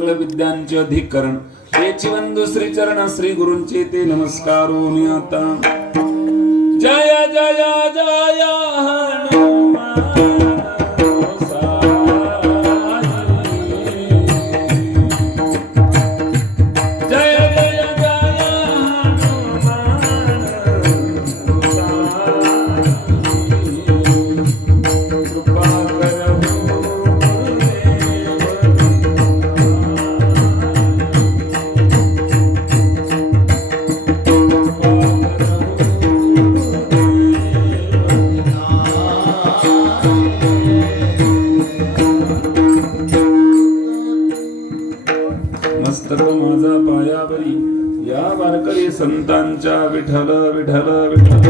सकळ विद्यांचे अधिकरण तेची वंदू श्री चरण श्री गुरूंचे ते नमस्कारो मी आता जय जय जय हनुमान माझा पायावरी या वारकरी संतांच्या विठ्ठल विठ्ठल विठ्ठल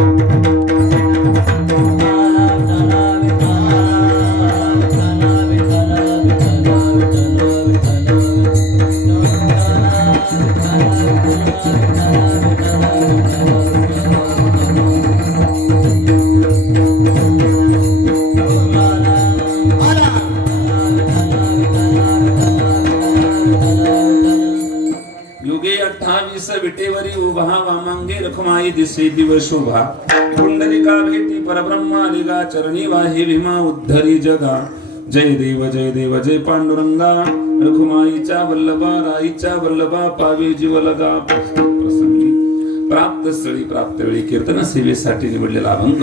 युगे 28 विटेवरी उभा वामांगे रखमाई दिसे दिवशोभा कुंडलिका भेटी परब्रह्मा लिगा चरणी वाहे भीमा उद्धरी जगा जय देव जय पांडुरंगा रखुमाईच्या वल्लभा राईच्या वल्लभा पावे जीवलगा प्रसंगी प्राप्त स्थळी प्राप्त वेळी कीर्तन सेवेसाठी निवडलेला अभंग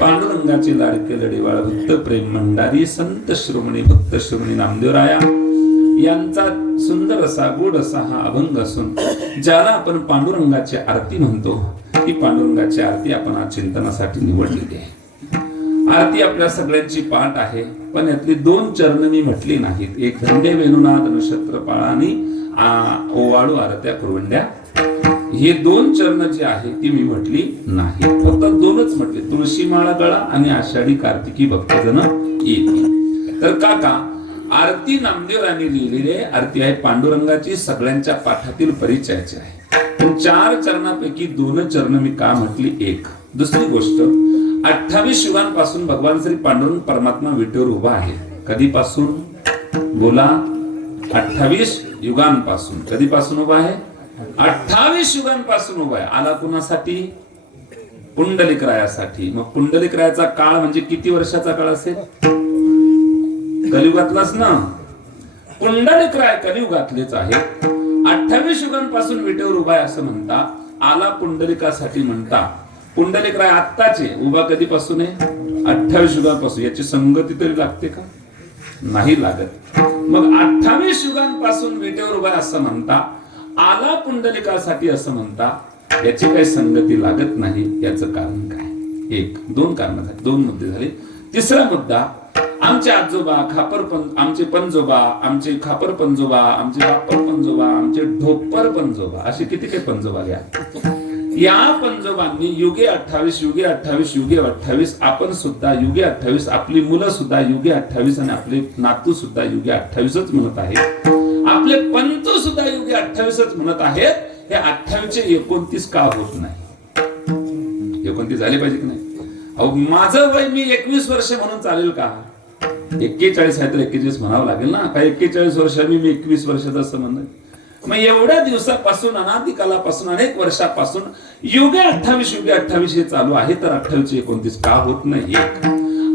पांडुरंगाचे लाडके लढेवाळ भक्त प्रेम मंडारी संत श्रोमणी भक्त श्रोमणी नामदेवराया यांचा सुंदर असा गोड असा हा अभंग असून ज्याला आपण पांडुरंगाची आरती म्हणतो ती पांडुरंगाची आरती आपण आज चिंतनासाठी निवडलेली आहे। आरती आपल्या सगळ्यांची पाठ आहे, पण यातली 2 चरण मी म्हटली नाहीत। एक धंदे वेणुनाद नक्षत्र पाळानी ओवाळू आरत्या कुरवंड्या, हे 2 चरण जे आहे ती मी म्हटली नाही, फक्त 2च म्हटले, तुळशी माळा गळा आणि आषाढी कार्तिकी भक्तजन येते। तर काका आरती नामदेवरांनी लिहिलेली आहे। आरती आहे पांडुरंगाची, सगळ्यांच्या पाठातील परिचयाची आहे। पण 4 चरणापैकी 2 चरण मी का म्हटली? एक दुसरी गोष्ट, 28 युगांपासून भगवान श्री पांडुरंग परमात्मा विटेवर उभा आहे। कधीपासून बोला? 28 युगांपासून। कधीपासून उभा आहे? 28 युगांपासून उभा आहे। आला कुणासाठी? पुंडलिक रायासाठी। मग पुंडलिक रायाचा काळ म्हणजे किती वर्षाचा काळ असेल? कलियुगातलाच ना। पुंडलिक राय कलियुगातलेच आहे। 28 युगांपासून विटेवर उभा आहे असं म्हणता, आला पुंडलिकासाठी म्हणता। पुंडलिक राय आत्ताचे उभा कधीपासून आहे? 28 युगांपासून। याची संगती तरी लागते का? नाही लागत। मग 28 युगांपासून विटेवर उभा आहे असं म्हणता, आला पुंडलिकासाठी असं म्हणता, याची काही संगती लागत नाही। याचं कारण काय? 2 कारण झाले, 2 मुद्दे झाले। तिसरा मुद्दा, आमचे आजोबा आमचे पंजोबा, आमचे खापर पंजोबा, आमचे बाप्पर पंजोबा, आमचे ढोपर पंजोबा, असे किती काही पंजोबा घ्या। या पंजोबांनी युगे 28 युगे 28 युगे 28, आपण सुद्धा युगे 28, आपली मुलं सुद्धा युगे 28 आणि आपले नातू सुद्धा युगे 28च म्हणत आहेत। आपले पंतू सुद्धा युगे 28च म्हणत आहेत। हे 28 चे 29 का होत नाही? 29 झाले पाहिजे की नाही? अहो माझं वय मी 21 वर्ष म्हणून चालेल का? 41 आहे तर 41 म्हणावं लागेल ना। काय 41 वर्ष मी 21 वर्षाचा असं म्हणत? मग एवढ्या दिवसापासून, अनादिकालापासून, अनेक वर्षापासून युगे 28 युगे 28 हे चालू आहे, तर 28 चे 29 का होत नाही?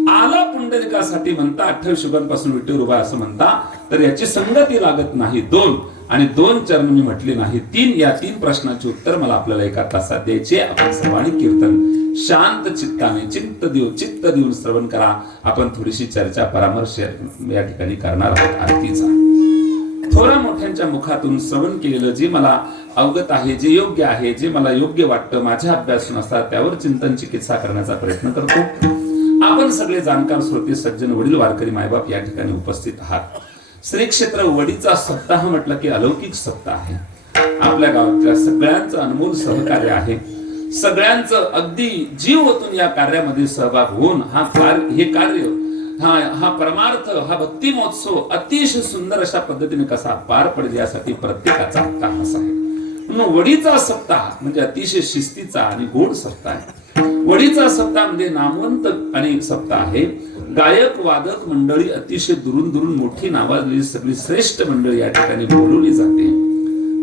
आला पुंडलिकासाठी म्हणता, 28 युगांपासून विटेवर उभा असं म्हणता, तर याची संगती लागत नाही। 2 आणि 2 चरण मी म्हटले नाही। 3 या 3 प्रश्नाचे उत्तर मला आपल्याला 1 तासात द्यायचे। आपण सर्वांनी कीर्तन शांत चित्ताने चित्त देऊन श्रवण करा। आपण थोडीशी चर्चा परामर्श या ठिकाणी करणार आहोत आरतीचा। थोड्या मोठ्यांच्या मुखातून श्रवण केलेलं जे मला अवगत आहे, जे योग्य आहे, जे मला योग्य वाटतं, माझ्या अभ्यासूनुसार त्यावर चिंतन चिकित्सा करण्याचा प्रयत्न करतो। आपण सगळे जाणकार श्रोते सज्जन वडील वारकरी मायबाप या ठिकाणी उपस्थित आहात। श्री क्षेत्र वडीचा सप्ताह म्हटलं की अलौकिक सप्ताह आहे। आपल्या गावातल्या सगळ्यांचं अनमोल सहकार्य आहे। सगळ्यांचं अगदी जीव ओतून या कार्यामध्ये सहभाग होऊन हे कार्य हा परमार्थ, हा भक्ती महोत्सव अतिशय सुंदर अशा पद्धतीने कसा पार पडेल यासाठी प्रत्येकाचा अट्टाहास आहे। म्हणून वडीचा सप्ताह म्हणजे अतिशय शिस्तीचा आणि गोड सप्ताह आहे। वडीचा सप्ताह म्हणजे नामवंत आणि सप्ताह आहे। गायक वादक मंडळी अतिशय दुरून दुरून मोठी नावाजलेली सगळी श्रेष्ठ मंडळी या ठिकाणी बोलवली जाते.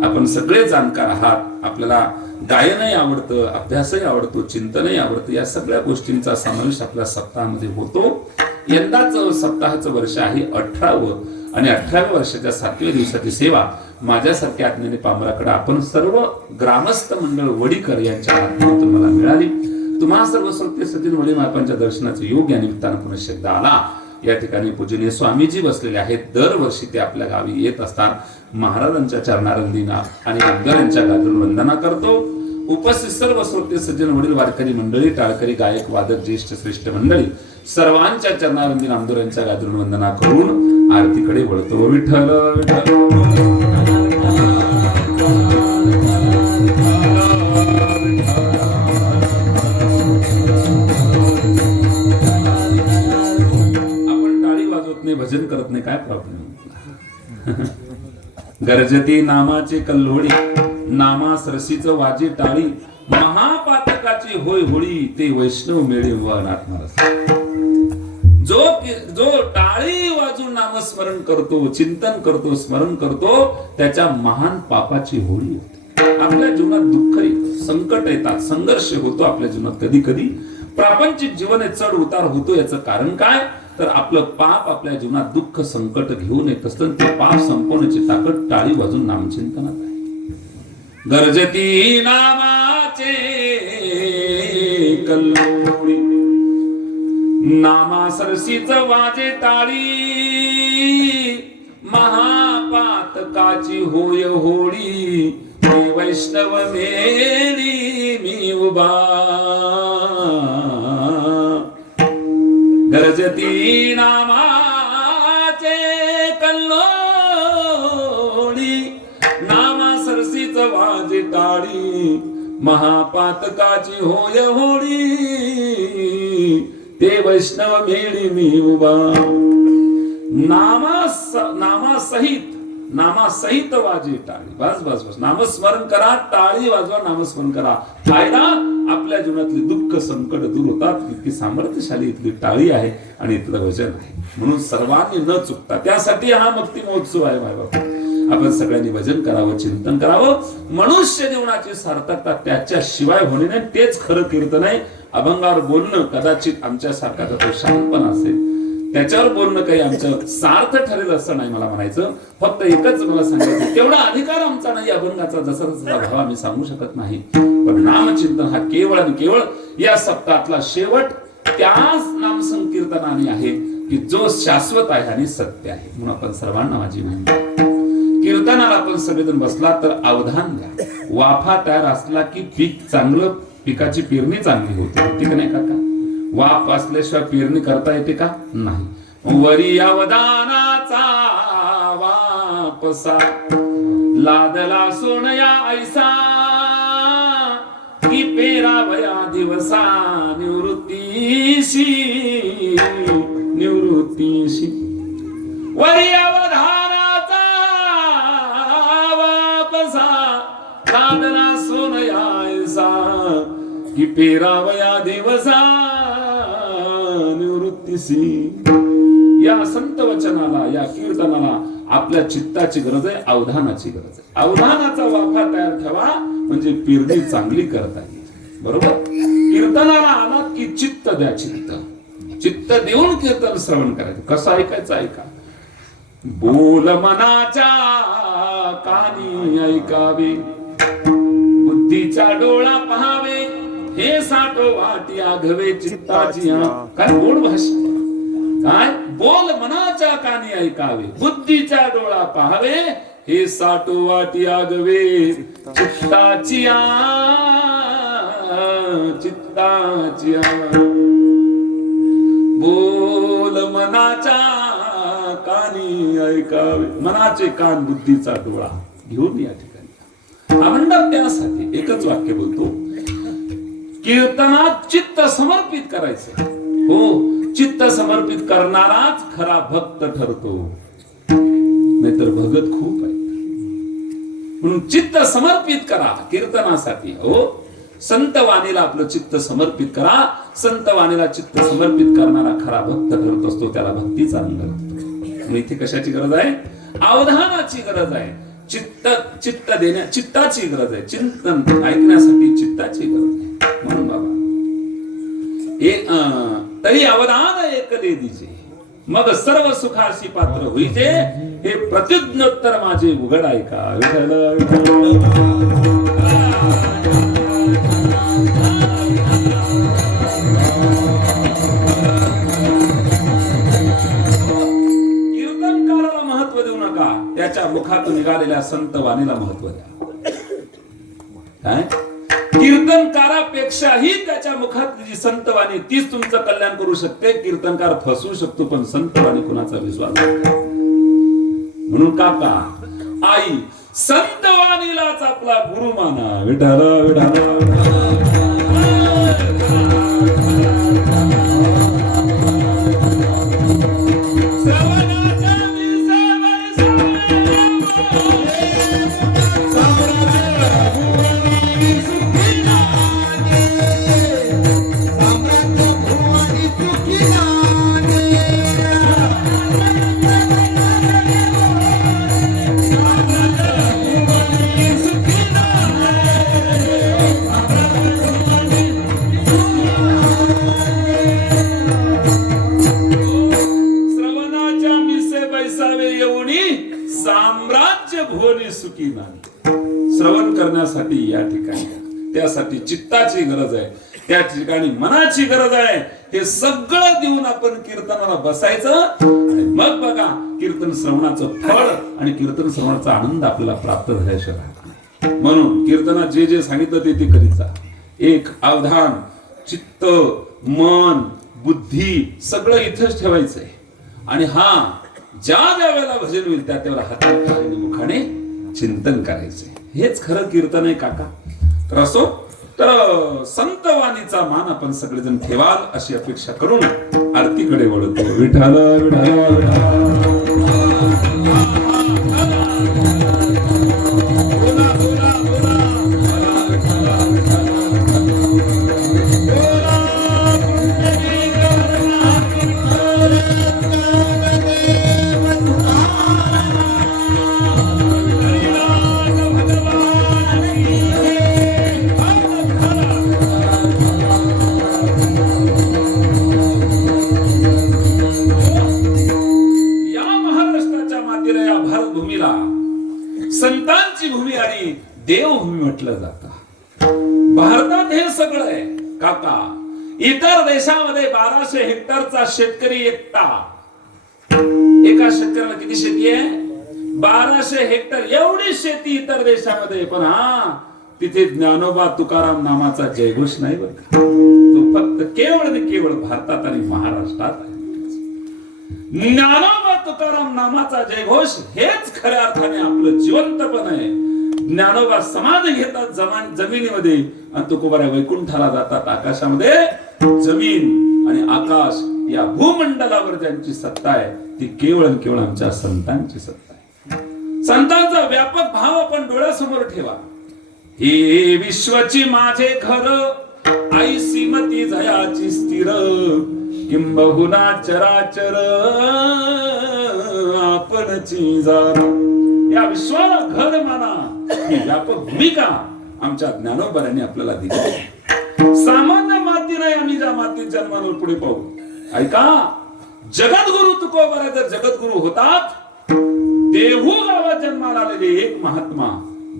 आपण सगळे जाणकार आहात. आपल्याला गायनही आवडतं, अभ्यासही आवडतो, चिंतनही आवडतं. या सगळ्या गोष्टींचा समावेश आपल्या सप्ताहामध्ये होतो. यंदाच सप्ताहाचं वर्ष आहे 18वं आणि 18व्या वर्षाच्या 7व्या दिवसाची सेवा माझ्यासारख्या आज्ञेने पामराकडे आपण सर्व ग्रामस्थ मंडळ वडीकर यांच्या माध्यमातून मला मिळाली. तुम्हा सर्व सत्य सतीन वडी मापांच्या दर्शनाचे योग या निमित्तानं पुन्हा शब्द आला. या ठिकाणी पूजनीय स्वामीजी बसलेले आहेत. दरवर्षी ते आपल्या गावी येत असतात. महाराजांच्या चरणारंदीना आणि आमदारांच्या गाजून वंदना करतो. उपस्थित सर्व श्रोते सज्जन वडील वारकरी मंडळी, टाळकरी, गायक, वादक, ज्येष्ठ श्रेष्ठ मंडळी सर्वांच्या चरणारंदी आमदारांच्या गाजून वंदना करून आरतीकडे वळतो. विठ्ठल विठ्ठल भजन करत नाही, काय प्रॉब्लेम? गरजती नामाचे कल्लोळी, नामा सरसीच वाजे टाळी, महापातकाची होय होळी, ते वैष्णव मेळे वनात नरस. जो टाळी वाजून नामस्मरण करतो, चिंतन करतो, स्मरण करतो, त्याच्या महान पापाची होळी होते. आपल्या जीवनात दुःख येतं, संकट येतात, संघर्ष होतो आपल्या जीवनात. कधी कधी प्रापंचिक जीवन चढ उतार होतो. याचं कारण काय? तर आपलं पाप आपल्या जीवनात दुःख संकट घेऊन येत असतं. ते पाप संपवण्याची ताकद टाळी वाजून नामचिंतनात आहे. गरजती नामाचे कल्लोळी, नामा सरसीच वाजे टाळी, महापातकाची होय होळी, वैष्णव मेली मी उभा. गरजती नामाचे कल्लोळी, नामा सरसीच वाजे टाळी, महापातकाची होय होळी, ते वैष्णव मेळी मी उभा. नामासहित वाजे टाळी. बस बस बस, नामस्मरण करा, टाळी वाजवा, नामस्मरण करा. फायदा आपल्या जीवनातली दुःख संकट दूर होतात. इतकी सामर्थ्यशाली इथली टाळी आहे आणि इथलं भजन आहे. म्हणून सर्वांनी न चुकता, त्यासाठी हा भक्ती महोत्सव आहे. माय बाबा, आपण सगळ्यांनी भजन करावं, चिंतन करावं. मनुष्य जीवनाची सार्थकता त्याच्याशिवाय होणे नाही. तेच खरं कीर्तन आहे. अभंगावर बोलणं कदाचित आमच्यासारखा तो शहाणपणा असेल, त्याच्यावर बोलणं काही आमचं सार्थ ठरेल असं नाही मला म्हणायचं. फक्त एकच मला सांगायचं, तेवढा अधिकार आमचा नाही अभंगाचा, जसा जसा भाव आम्ही सांगू शकत नाही. पण नामचिंतन हा केवळ आणि केवळ या सप्ताहातला शेवट त्याच नाम संकीर्तनाने आहे की जो शाश्वत आहे आणि सत्य आहे. म्हणून आपण सर्वांना माझी विनंती, कीर्तनाला आपण सगळेजण बसला तर अवधान द्या. वाफा तयार असला की पीक चांगलं, पिकाची पेरणी चांगली होते. ठीक नाही काका? वाफ असल्याशिवाय पेरणी करता येते का? नाही. वरी अवधानाचा वापसा, लादला सोनया ऐसा, की पेरावया दिवसा, निवृत्तीशी निवृत्तीशी. वरी अवधानाचा वापसा, लादला सोनया ऐसा, की पेरावया दिवसा निवृत्तीसी. या संत वचनाला, या कीर्तनाला आपल्या चित्ताची गरज आहे, अवधानाची गरज आहे. अवधानाचा वाफा तयार ठेवा म्हणजे पेरणी चांगली करता येईल. बरोबर? कीर्तनाला आला की चित्त द्या. चित्त देऊन कीर्तन श्रवण करायचं. कसं ऐकायचं? ऐका. बोल मनाच्या कानी ऐकावे, बुद्धीचा डोळा पहावे, हे साठो वाटी आघवे चित्ताची. काय गोड भाषा! काय बोल मनाच्या कानी ऐकावे, बुद्धीचा डोळा पहावे, हे साठो वाटी आघवे चित्ताची चित्ताची. बोल मनाच्या कानी ऐकावे, मनाचे कान, बुद्धीचा डोळा घेऊन या ठिकाणी आमंडप. त्यासाठी एकच वाक्य बोलतो, कीर्तनात चित्त समर्पित करायचं. हो, चित्त समर्पित करणाराच खरा भक्त ठरतो, नाहीतर भगत खूप आहे. म्हणून चित्त समर्पित करा कीर्तनासाठी. हो, संत वाणीला आपलं चित्त समर्पित करा. संत वाणीला चित्त समर्पित करणारा खरा भक्त करत असतो, त्याला भक्तीचा रंग लागतो. इथे कशाची गरज आहे? अवधानाची गरज आहे. चित्त चित्ताची गरज आहे. चिंतन ऐकण्यासाठी चित्ताची गरज आहे. म्हणून बाबा तरी अवधान एक दिजे, मग सर्व सुखाशी पात्र होईचे, हे प्रत्युज्ञोत्तर माझे उघड ऐका. कीर्तनकाराला महत्व देऊ नका, त्याच्या मुखातून निघालेल्या संत वाणीला महत्व द्या. काय? कीर्तनकारापेक्षाही त्याच्या मुखातली जी संतवाणी तीच तुमचं कल्याण करू शकते. कीर्तनकार फसवू शकतो, पण संतवाणी कुणाचा विश्वास नाही. म्हणून काका आई संतवाणीलाच आपला गुरु माना. विठाला विठाला साम्राज्य भुवनी सुखी नाही. श्रवण करण्यासाठी या ठिकाणी, त्यासाठी चित्ताची गरज आहे, त्या ठिकाणी मनाची गरज आहे. हे सगळं देऊन आपण कीर्तनाला बसायचं आणि मग बघा कीर्तन श्रवणाचं फळ आणि कीर्तन श्रवणाचा आनंद आपल्याला प्राप्त झाल्याशिवाय. म्हणून कीर्तनात जे जे सांगितलं ते करीत जा. एक अवधान, चित्त, मन, बुद्धी सगळं इथंच ठेवायचंय. आणि हा ज्या वेळेला भजन होईल त्या त्यावेळेला हाताने मुखाने चिंतन करायचे. हेच खरं कीर्तन आहे काका. तर असो, तर संतवाणीचा मान आपण सगळेजण ठेवाल अशी अपेक्षा करून आरतीकडे वळतो. विठाल विठाल संतांची भूमी आणि देवभूमी म्हटलं जातं. भारतात हे सगळं आहे काका. इतर देशामध्ये 1200 हेक्टरचा शेतकरी एकटा. एका शेतकऱ्याला किती शेती आहे? 1200 हेक्टर एवढी शेती इतर देशामध्ये. पण हा तिथे ज्ञानोबा तुकाराम नामाचा जयघोष नाही बरं का. तो फक्त केवळ आणि केवळ भारतात आणि महाराष्ट्रात आहे. ज्ञानोबा तुकाराम नामाचा जयघोष हेच खऱ्या अर्थाने आपलं जिवंतपण आहे. ज्ञानोबा समाधी घेतात जमिनीमध्ये आणि तुकोबारा वैकुंठाला जातात आकाशामध्ये. जमीन आणि आकाश या भूमंडलावर ज्यांची सत्ता आहे ती केवळ आणि केवळ आमच्या संतांची सत्ता आहे. संतांचा व्यापक भाव आपण डोळ्यासमोर ठेवा. हे विश्वची माझे घर, आई श्रीमती जयाची स्थिर, किंबहुना चराचर आपणची जाण. या विश्वाला घर माना ही व्यापक भूमिका आमच्या ज्ञानोबांनी आपल्याला दिली. सामान्य माती नाही आम्ही ज्या मातीत जन्माला पुढे पाहू. ऐका, जगद्गुरु तुकोबारा जर जगद्गुरु होतात, देहू गावात जन्माला आलेले एक महात्मा,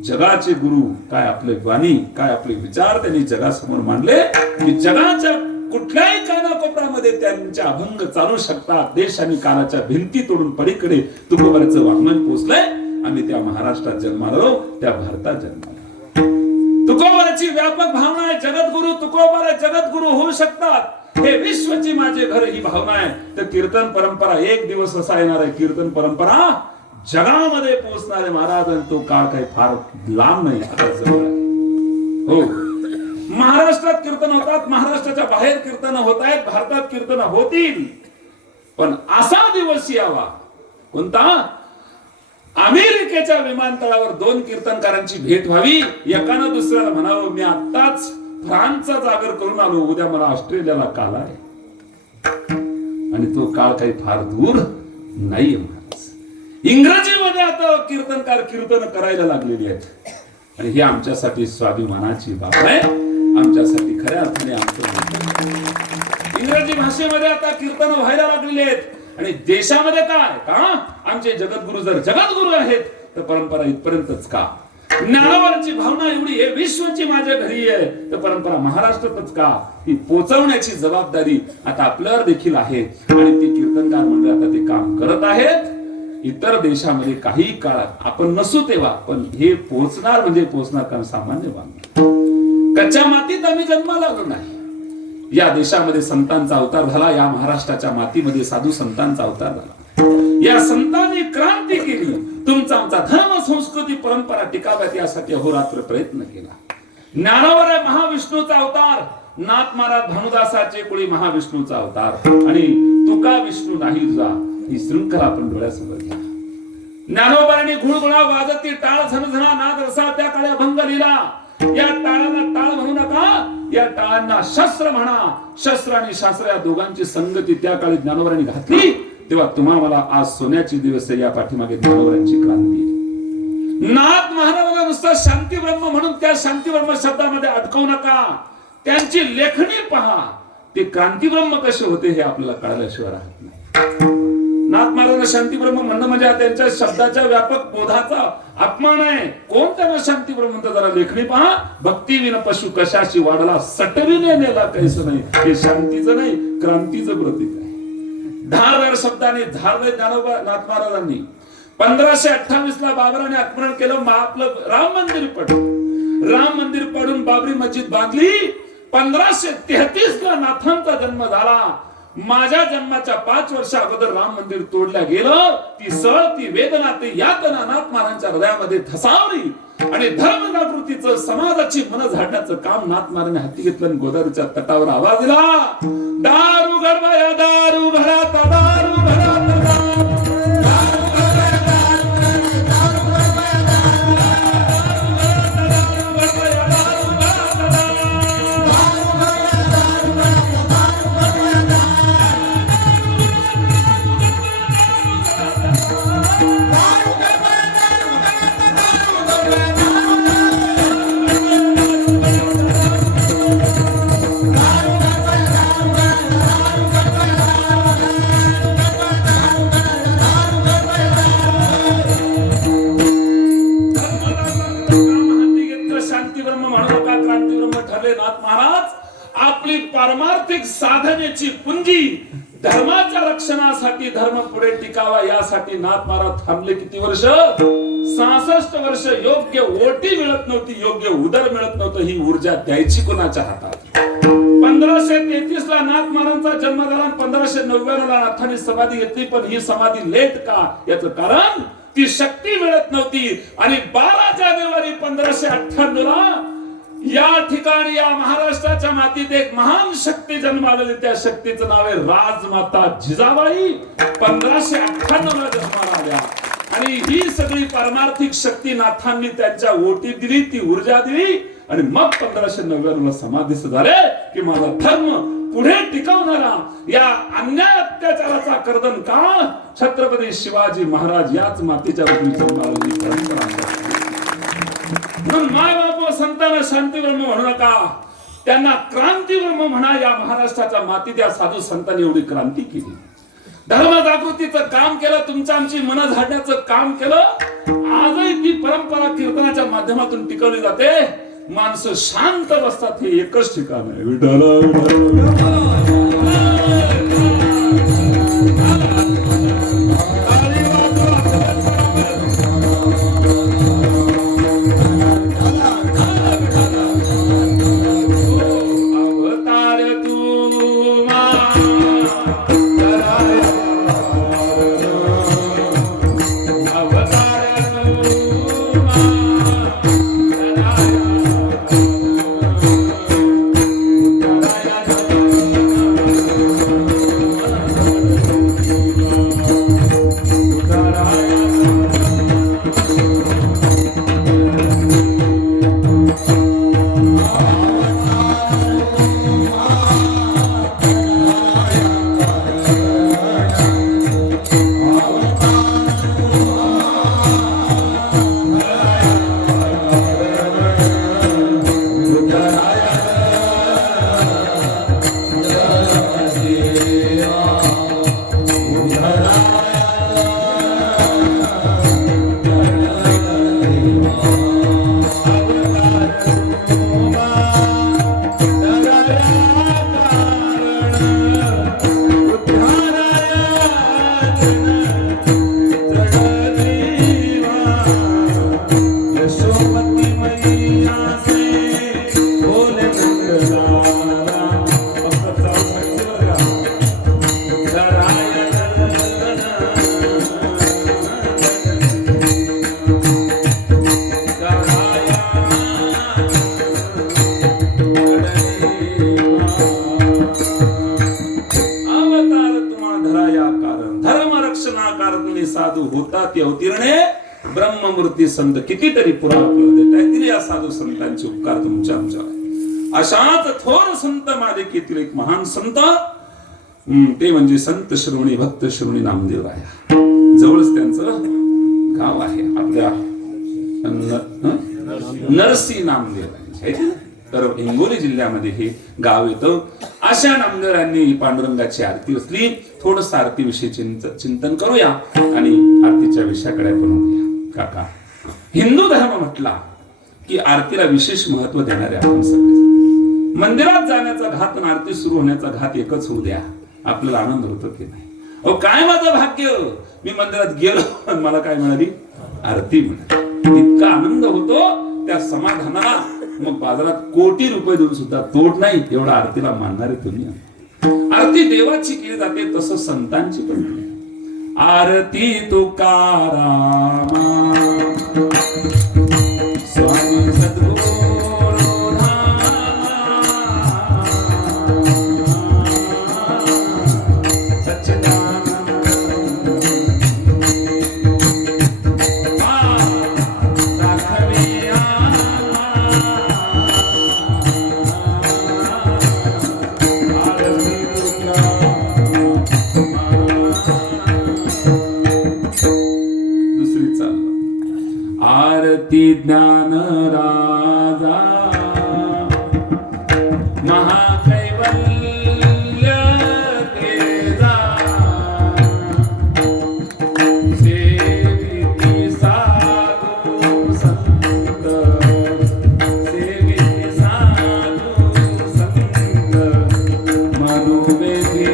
जगाचे गुरु, काय आपले वाणी, काय आपले विचार त्यांनी जगासमोर मांडले की जगाच्या कुठल्याही कानाकोपऱ्यामध्ये त्यांच्या अभंग चालू शकतात. देश आणि काळाच्या भिंती तोडून पलीकडे तुकोबाराचं वाङ्मय पोचलंय. आम्ही त्या महाराष्ट्रात जन्मालो, त्या भारतात जन्मालो. तुकोबाराची व्यापक भावना आहे. जगद्गुरु तुकोबारा जगद्गुरु होऊ शकतात. हे विश्वची माझे घर ही भावना आहे. तर कीर्तन परंपरा एक दिवस असा येणार आहे, कीर्तन परंपरा जगामध्ये पोहोचणारे महाराज. आणि तो काळ काही फार लांब नाही, आता जवळ आहे. हो, महाराष्ट्रात कीर्तन होतात, महाराष्ट्राच्या बाहेर कीर्तन होत आहेत, भारतात कीर्तन होतील. पण असा दिवस यावा, कोणता? अमेरिकेच्या विमानतळावर 2 कीर्तनकारांची भेट व्हावी. एकानं दुसऱ्याला म्हणावं, मी आत्ताच फ्रान्सचा जागर करून आलो, उद्या मला ऑस्ट्रेलियाला काल आहे. आणि तो काळ काही फार दूर नाहीये महाराज. इंग्रजीमध्ये आता कीर्तनकार कीर्तन करायला लागलेली आहेत. आणि ही आमच्यासाठी स्वाभिमानाची बाब आहे. आमच्यासाठी खऱ्या अर्थाने आमचं इंग्रजी भाषेमध्ये आता कीर्तन व्हायला लागलेली आहेत. आणि देशामध्ये काय का आमचे जगद्गुरु जर जगद्गुरु आहेत तर परंपरा इथपर्यंतच का? ज्ञानावरची भावना एवढी हे विश्वची माझ्या घरी आहे तर परंपरा महाराष्ट्रातच का? ही पोचवण्याची जबाबदारी आता आपल्यावर देखील आहे. आणि ती कीर्तनकार मंडळ आता ते काम करत आहेत. इतर देशामध्ये काही काळात आपण नसू तेव्हा पण हे पोचणार म्हणजे पोचणार. कारण सामान्य बांधव कच्च्या मातीत आम्ही जन्माला आलो नाही. या देशामध्ये संतांचा अवतार झाला. या महाराष्ट्राच्या मातीमध्ये साधू संतांचा अवतार झाला. या संतांनी क्रांती केली. तुमचा आमचा धर्म संस्कृती परंपरा टिकाव्यात यासाठी अहोरात्र प्रयत्न केला. ज्ञानावर आहे महाविष्णूचा अवतार. नाथ महाराज भानुदासाचे कुळी महाविष्णूचा अवतार. आणि तुका विष्णू नाही तुझा ही शृंखला आपण डोळ्यासमोर घ्या. ज्ञानोबांनी घुळगुळा वाजती टाळ झणझणा नाद रसा त्या काळ्या भंग लिहिला. या टाळांना टाळ म्हणू नका, या टाळांना शस्त्र म्हणा. शस्त्र आणि शास्त्र या दोघांची संगती त्या काळी ज्ञानोबांनी घातली. तेव्हा तुम्हा मला आज सोन्याची दिवस या पाठीमागे ज्ञानोबांची क्रांती. नाथ महाराजांना नुसतं शांती ब्रह्म म्हणून त्या शांती ब्रह्म शब्दामध्ये अडकवू नका. त्यांची लेखणी पहा. ते क्रांती ब्रह्म कसे होते हे आपल्याला कळल्याशिवाय राहत नाही. नाथ महाराजांना शांती ब्रह्म म्हणणं म्हणजे त्यांच्या शब्दाच्या व्यापक बोधाचा अपमान आहे. कोण त्यांना शांती ब्रह्म म्हणतं जरा लेखणी पहा. भक्ती विन पशु कशाची वाढला सटविने नेला कैस नाही. हे शांतीचं नाही क्रांतीचं प्रतीक आहे. धारदार शब्दाने धारदार ज्ञानोबा नाथ महाराजांनी 1528 ला बाबराने आक्रमण केलं. आपलं राम मंदिर पडलं. राम मंदिर पडून बाबरी मस्जिद बांधली. 1533 ला नाथांचा जन्म झाला. माझ्या जन्माच्या 5 वर्ष अगोदर राम मंदिर तोडल्या गेलं. ती सळ ती वेदना ती यातना नाथ महाराजांच्या हृदयामध्ये ठसावली. आणि धर्म जागृतीचं समाजाची मन झाडण्याचं काम नाथ महाराजांनी हाती घेतलं. आणि गोदावरीच्या तटावर आवाज दिला. दारू गडबाया दारू घरात दारू घरात पारमार्थिक साधनेची पुंजी धर्माच्या रक्षणासाठी धर्म पुढे टिकावा यासाठी नाथ महाराज थांबले. किती वर्ष? 66 वर्ष. योग्य ओटी मिळत नव्हती, योग्य उदर मिळत नव्हतं. ही ऊर्जा द्यायची कोणाच्या हातात? 1533 ला नाथ महाराजांचा जन्म झाला. 1599 ला नाथांनी समाधी घेतली. पण ही समाधी लेट का? याचं कारण ती शक्ती मिळत नव्हती. आणि 12 जानेवारी 1598 ला या ठिकाणी या महाराष्ट्राच्या मातीत एक महान शक्ती जन्माला. त्या शक्तीचं नाव आहे राजमाता जिजाबाई. 1598 ला जन्माला आल्या. आणि ही सगळी पारमार्थिक शक्ती नाथांनी त्यांच्या ओटी दिली, ती ऊर्जा दिली. आणि मग 1599 ला समाधीस्थ झाले की माझा धर्म पुढे टिकवणारा या अन्याय अत्याचाराचा कर्दन का छत्रपती शिवाजी महाराज याच मातीच्या परंपरा. म्हणून माय बाप संतांना शांती ब्रह्म म्हणू नका, त्यांना क्रांती ब्रह्म म्हणा. या महाराष्ट्राच्या मातीत या साधू संतांनी एवढी क्रांती केली. धर्म जागृतीचं काम केलं. तुमच्या आमची मन झाडण्याचं काम केलं. आजही ती परंपरा कीर्तनाच्या माध्यमातून टिकवली जाते. माणसं शांत बसतात. हे एकच ठिकाण आहे. विठ्ठल उत्पत्ती अवतीर्णे ब्रह्ममूर्ती संत कितीतरी पुरावा देत या साधू संतांचे उपकार तुमच्या आमच्यावर आहे. अशाच थोर संत मालिकेतील एक महान संत ते म्हणजे संत श्रवणी भक्त श्रवणी नामदेव राया. जवळच त्यांचं गाव आहे आपल्या नरसी नामदेव, तर हिंगोली जिल्ह्यामध्ये हे गाव येतं. अशा नामदेवांनी पांडुरंगाची आरती असली. थोडस आरती विषयी चिंतन करूया आणि आरतीच्या विषयाकडे पण होऊया. काका, हिंदू धर्म म्हटला की आरतीला विशेष महत्व देणारे आपण सगळे. मंदिरात जाण्याचा घात आणि आरती सुरू होण्याचा घात एकच होऊ द्या, आपल्याला आनंद होतो की नाही? अहो काय माझं भाग्य, मी मंदिरात गेलो आणि मला काय मिळाली? आरती मिळाली. इतका आनंद होतो त्या समाधानाला, मग बाजारात कोटी रुपये देऊन सुद्धा तोड नाही एवढा आरतीला मानणारे तुम्ही. आरती देवाची केली जाते, तसं संतांची पण. आरती तुकारामा स्वामी सद्गुरू ज्ञान राजा महाकैवल्य तेजा सेविती साधू संत सेविती साधू संत मनुवेदी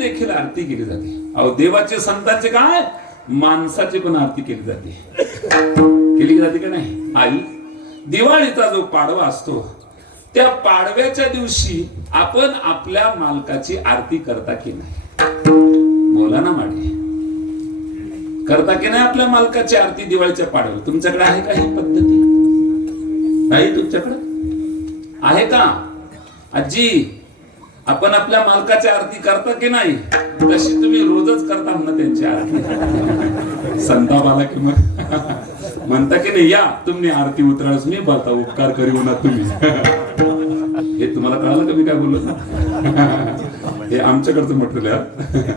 देखील आरती केली जाते. अहो देवाचे संतांचे काय, माणसाची पण आरती केली जाते. केली जाते का नाही? आई, दिवाळीचा जो पाडवा असतो त्या पाडव्याच्या दिवशी आपण आपल्या मालकाची आरती करता की नाही? बोला ना माडे, करता की नाही आपल्या मालकाची आरती दिवाळीच्या पाडव्याला? तुमच्याकडे आहे का ही पद्धती? नाही तुमच्याकडे आहे का? आजी, आपण आपल्या मालकाची आरती करता की नाही? तशी तुम्ही रोजच करता म्हणा त्यांची आरती. संतापाला की मग म्हणता की नाही, या तुम्ही आरती उतराळच मी बोलता उपकार करू ना तुम्ही. हे तुम्हाला कळालं का मी काय बोललो? हे आमच्याकडचं मटेरियल आहे,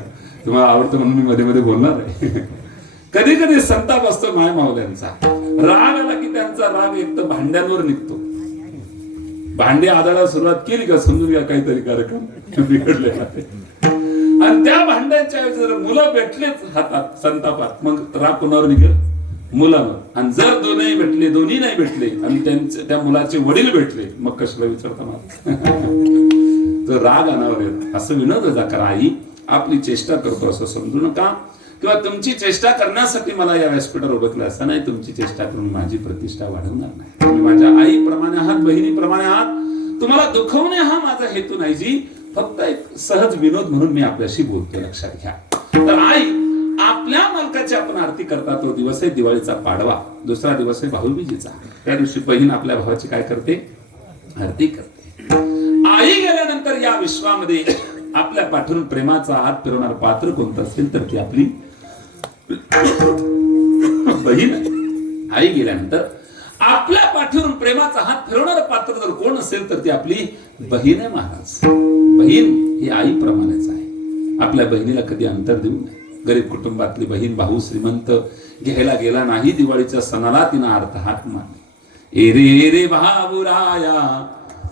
तुम्हाला आवडतं म्हणून मी मध्ये मध्ये बोलणार आहे. कधी कधी संताप असतो माया मावल्यांचा. राग आला की त्यांचा राग एक तर भांड्यांवर निघतो. भांडे आदळायला सुरुवात केली का समजून घ्या काहीतरी कार्यक्रम बिघडले. आणि त्या भांड्यांच्या जर मुलं भेटलेच हातात संतापात, मग राग कोणावर निघेल? मुलावर. आणि जर दोन्ही नाही भेटले आणि त्या मुलाचे वडील भेटले, मग कशाला विचारता मला? तर राग अनावर येत. असं विनोद करा, आई आपली चेष्टा करतो असं समजू नका, किंवा तुमची चेष्टा करण्यासाठी मला या व्यासपीठावर उभं असं नाही. तुमची चेष्टा करून माझी प्रतिष्ठा वाढवणार नाही. तुम्ही माझ्या आईप्रमाणे आहात, बहिणीप्रमाणे आहात. तुम्हाला दुखवणे हा माझा हेतू नाही जी, फक्त एक सहज विनोद म्हणून मी आपल्याशी बोलतोय, लक्षात घ्या. तर आई, आपल्या मालकाची आपण आरती करता. तो दिवस आहे दिवाळीचा पाडवा. दुसरा दिवस आहे भाऊबीजेचा. त्या दिवशी बहीण आपल्या भावाची काय करते? आरती करते. आई गेल्यानंतर या विश्वामध्ये आपल्या पाठवून प्रेमाचा हात फिरवणार पात्र कोणतं असेल तर ती आपली बहीण. आई गेल्यानंतर आपल्या पाठीवरून प्रेमाचा हात फिरवणार पात्र जर कोण असेल तर ती आपली बहीण आहे महाराज. बहीण ही आई प्रमाणेच आहे. आपल्या बहिणीला कधी अंतर देऊ नये. गरीब कुटुंबातली बहीण भाऊ श्रीमंत घ्यायला गेला नाही दिवाळीच्या सणाला, तिनं अर्थ हात मारले. ए रे रे भाऊ राया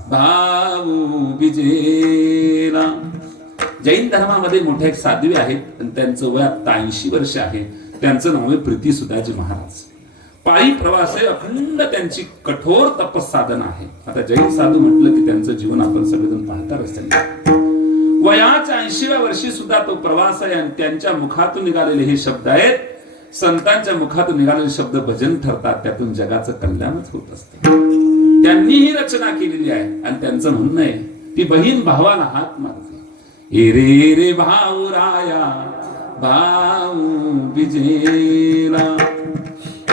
भाऊ बिजेला. जैन धर्मामध्ये मोठे एक साध्वी आहेत, त्यांचं वय 80 वर्ष आहे. त्यांचं नाव आहे प्रीती सुधाजी महाराज. पायी प्रवास आहे, अखंड त्यांची कठोर तपसाधना आहे. आता जैन साधू म्हटलं की त्यांचं जीवन आपण सगळेजण पाहता रस्त्याने. वयाच्या 80व्या वर्षी सुद्धा तो प्रवास आहे. आणि त्यांच्या मुखातून निघालेले हे शब्द आहेत, संतांच्या मुखातून निघालेले शब्द भजन ठरतात. त्यातून जगाचं कल्याणच होत असतं. त्यांनी ही रचना केलेली आहे. आणि त्यांचं म्हणणं आहे, ती बहीण भावाला हात मारते. ए रे रे भाऊ राया भाऊ बिजेला.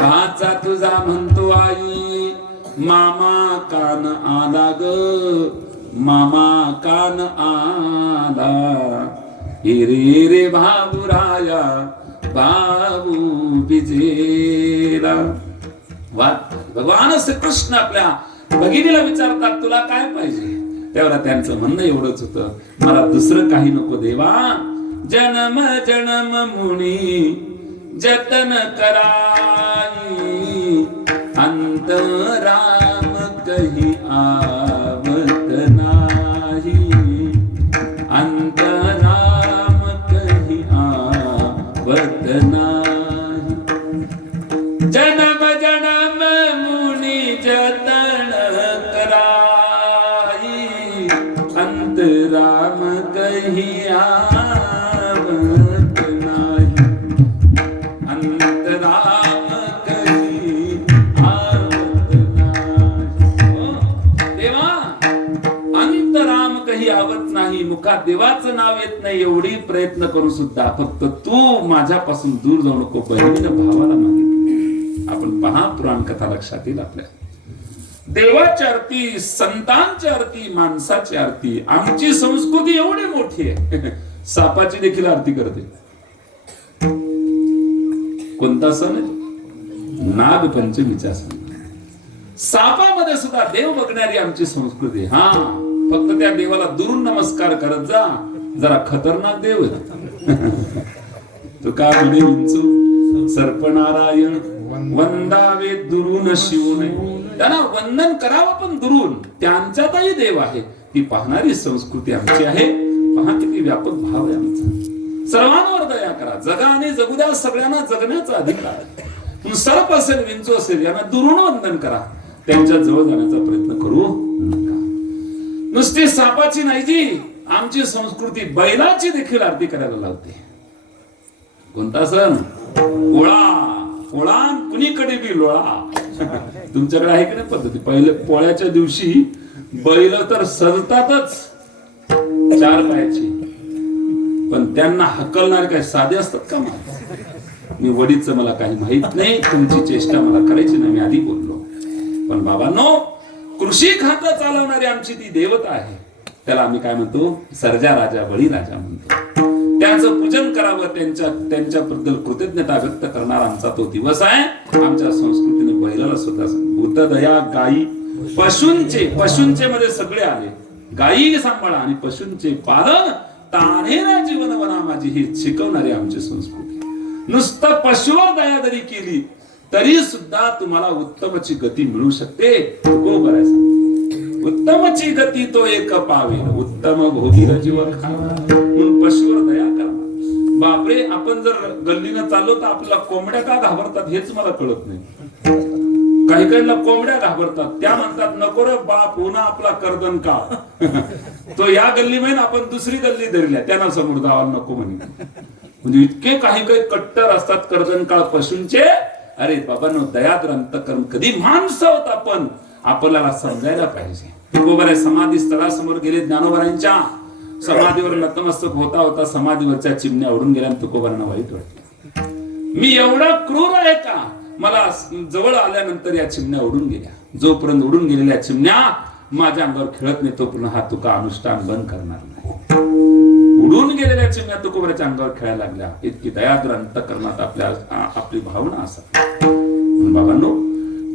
भाचा तुझा म्हणतो आई, मामा कान आला ग, मामा कान आला. रे रे बाबूराया बाबू बिजेला. भगवान श्रीकृष्ण आपल्या भगिनीला विचारतात तुला काय पाहिजे. तेव्हा त्यांचं म्हणणं एवढंच होतं, मला दुसरं काही नको देवा. जन्म जन्म मुनी जतन कराई, अंतराम कही आवत नाही, अंतराम कही आवत नाही. जन्म जन्म मुनी जतन कराई, अंतराम कही आवत नाही, अंतराम कही आवत नाही. देवा, अंतराम कही आवत नाही, मुखात देवाचं नाव येत नाही, एवढी प्रयत्न करून सुद्धा फक्त तू माझ्यापासून दूर जाऊ नको. बहिणीनं भावाला मागितलं. आपण पहा पुराण कथा लक्षात येईल आपल्या. देवाची आरती, संतांची आरती, माणसाची आरती. आमची संस्कृती एवढी मोठी आहे, सापाची देखील आरती करते. कोणता सण आहे? नागपंचमीचा सण. सापामध्ये सुद्धा देव बघणारी आमची संस्कृती. हा, फक्त त्या देवाला दुरून नमस्कार करत जा, जरा खतरनाक देव आहे. तो काय म्हणे विंचू, सर्पनारायण वंदावे दुरून शिवून. त्यांना वंदन करावं पण दुरून. त्यांच्यातही देव आहे. ती पाहणारी संस्कृती आमची आहे. पहा किती व्यापक भाव आहे आमचा. सर्वांवर दया करा, जगा आणि जगू द्या, सगळ्यांना जगण्याचा अधिकार आहे. सर्प असेल, विंचू असेल, यांना दुरून वंदन करा. त्यांच्या जवळ जाण्याचा प्रयत्न करू नका. नुसती सापाची नाही जी, आमची संस्कृती बैलाची देखील आरती करायला लावते. कोणता सण? पोळा. पोळा कुणीकडे बी लोळा. तुमच्याकडे आहे की नाही पद्धती? पहिले पोळ्याच्या दिवशी बैल तर सजतातच 4 पायाची, पण त्यांना हकलणारे काय साधे असतात का? मी वडीचं मला काही माहित नाही, तुमची चेष्टा मला करायची नाही, मी आधी बोललो. पण बाबांनो, कृषी खातं चालवणारी आमची ती देवता आहे. त्याला आम्ही काय म्हणतो? सर्जा राजा, बळी राजा म्हणतो. त्यांचं पूजन करावं, त्यांच्याबद्दल कृतज्ञता व्यक्त करणारा आमचा तो दिवस आहे. आमच्या संस्कृतीने बैलाला सुद्धा भूतदया, गायी, पशूंचे मध्ये सगळे आले. गायी सांभाळा आणि पशूंचे पालन, तानेरा जीवन बना माझी, ही शिकवणारी आमची संस्कृती. नुसतं पशुवर दया जरी केली तरी सुद्धा तुम्हाला उत्तमची गती मिळू शकते. उत्तमची गती तो एक पावे, उत्तम भोगीर जीव खावा. म्हणून पशुवर दया करा. बापरे, आपण जर गल्लीनं चाललो तर आपल्याला कोंबड्या का घाबरतात हेच मला कळत नाही. काही काहींना कोंबड्या घाबरतात. त्या म्हणतात नको रे बाप, पुन्हा आपला कर्दन का. तो या गल्ली माहीन, आपण दुसरी गल्ली धरल्या, त्यांना समोर जावा नको म्हणे. म्हणजे इतके काही कट्टर असतात कर्दन काळ पशूंचे. अरे बाबांनो, दयाद्र अंतःकरण. कधी माणसं होत आपण, आपल्याला समजायला पाहिजे. तुकोबाराय समाधी स्थळासमोर गेले. ज्ञानोबारायांच्या समाधीवर नतमस्तक होता होता समाधीवरच्या चिमण्या उडून गेल्या. तुकोबारांना वाईट वाटलं, मी एवढा क्रूर आहे का? मला जवळ आल्यानंतर या चिमण्या उडून गेल्या. जोपर्यंत उडून गेलेल्या चिमण्या माझ्या अंगावर खेळत नाही तोपर्यंत हा तुका अनुष्ठान बंद करणार नाही. उडून गेलेल्या चिमण्या तुकोबाराच्या अंगावर खेळायला लागल्या. इतकी दयाद्र अंतःकरणात आपली भावना असतात. बाबांनो,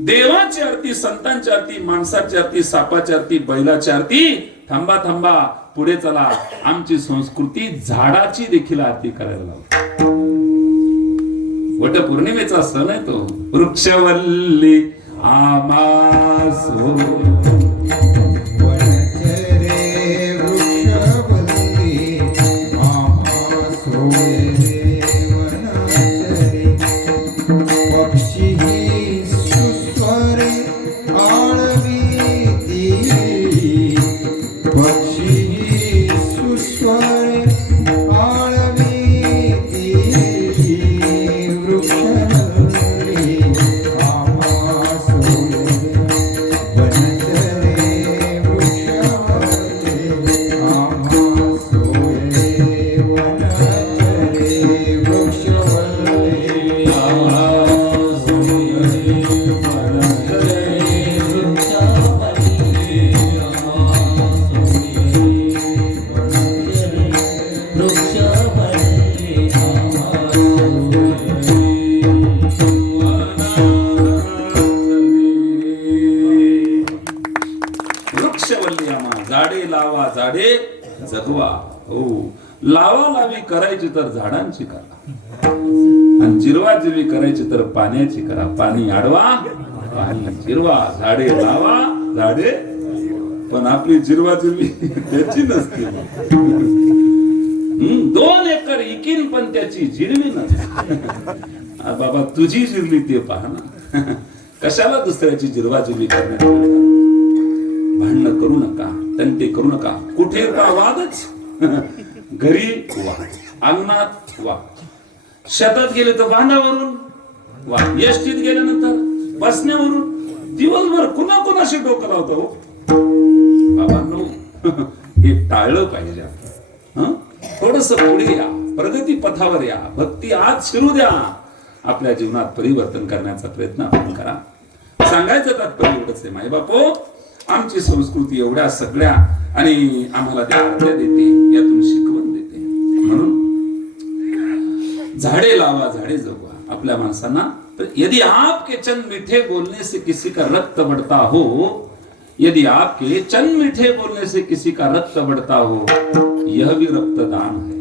देवाची आरती, संतांची आरती, माणसाची आरती, सापाची आरती, बैलाची आरती. थांबा थांबा, पुढे चला. आमची संस्कृती झाडाची देखील आरती करायला लावते. वटपौर्णिमेचा सण आहे तो. वृक्षवल्ली आमासो वनचरे वृक्षवल्ली आम्हा, झाडे लावा झाडे जगवा. हो, लावा लावी करायची तर झाडांची करा, आणि जिरवा जिरवी करायची तर पाण्याची करा. पाणी अडवा, पाणी जिरवा, झाडे लावा झाडे, पण आपली जिरवा जिरवी त्याची नसते. 2 एकर इकीन पण त्याची जिरवी नसते. बाबा तुझी जिरली ते पहा ना. कशाला दुसऱ्याची जिरवा जिरवी करण्यात? भांडणं करू नका, तंटे करू नका. कुठे का वादच? घरी वा, अंगणात वा, शेतात गेले तर बांधावरून वा, एसटीत गेल्यानंतर बसण्यावरून, दिवसभर कुणा कुणाशी डोकं लावतो. बाबांनो, हे टाळलं पाहिजे. थोडस पुढे या, प्रगती पथावर या, भक्ती आज शिरू द्या. आपल्या जीवनात परिवर्तन करण्याचा प्रयत्न आपण करा. सांगायचं तात्पर्य एवढंच आहे, माय बापो, आमची संस्कृती एवढ्या सगळ्या आणि आम्हाला त्या आज्ञा देते, यातून शिकवण देते. म्हणून झाडे लावा झाडे जगवा. आपल्या माणसांना, यदि आपके चंद मीठे बोलने से किसी का रक्त बढ़ता हो, यदि आपके चंद मीठे बोलने से किसी का रक्त बढ़ता हो, यह भी रक्तदान है.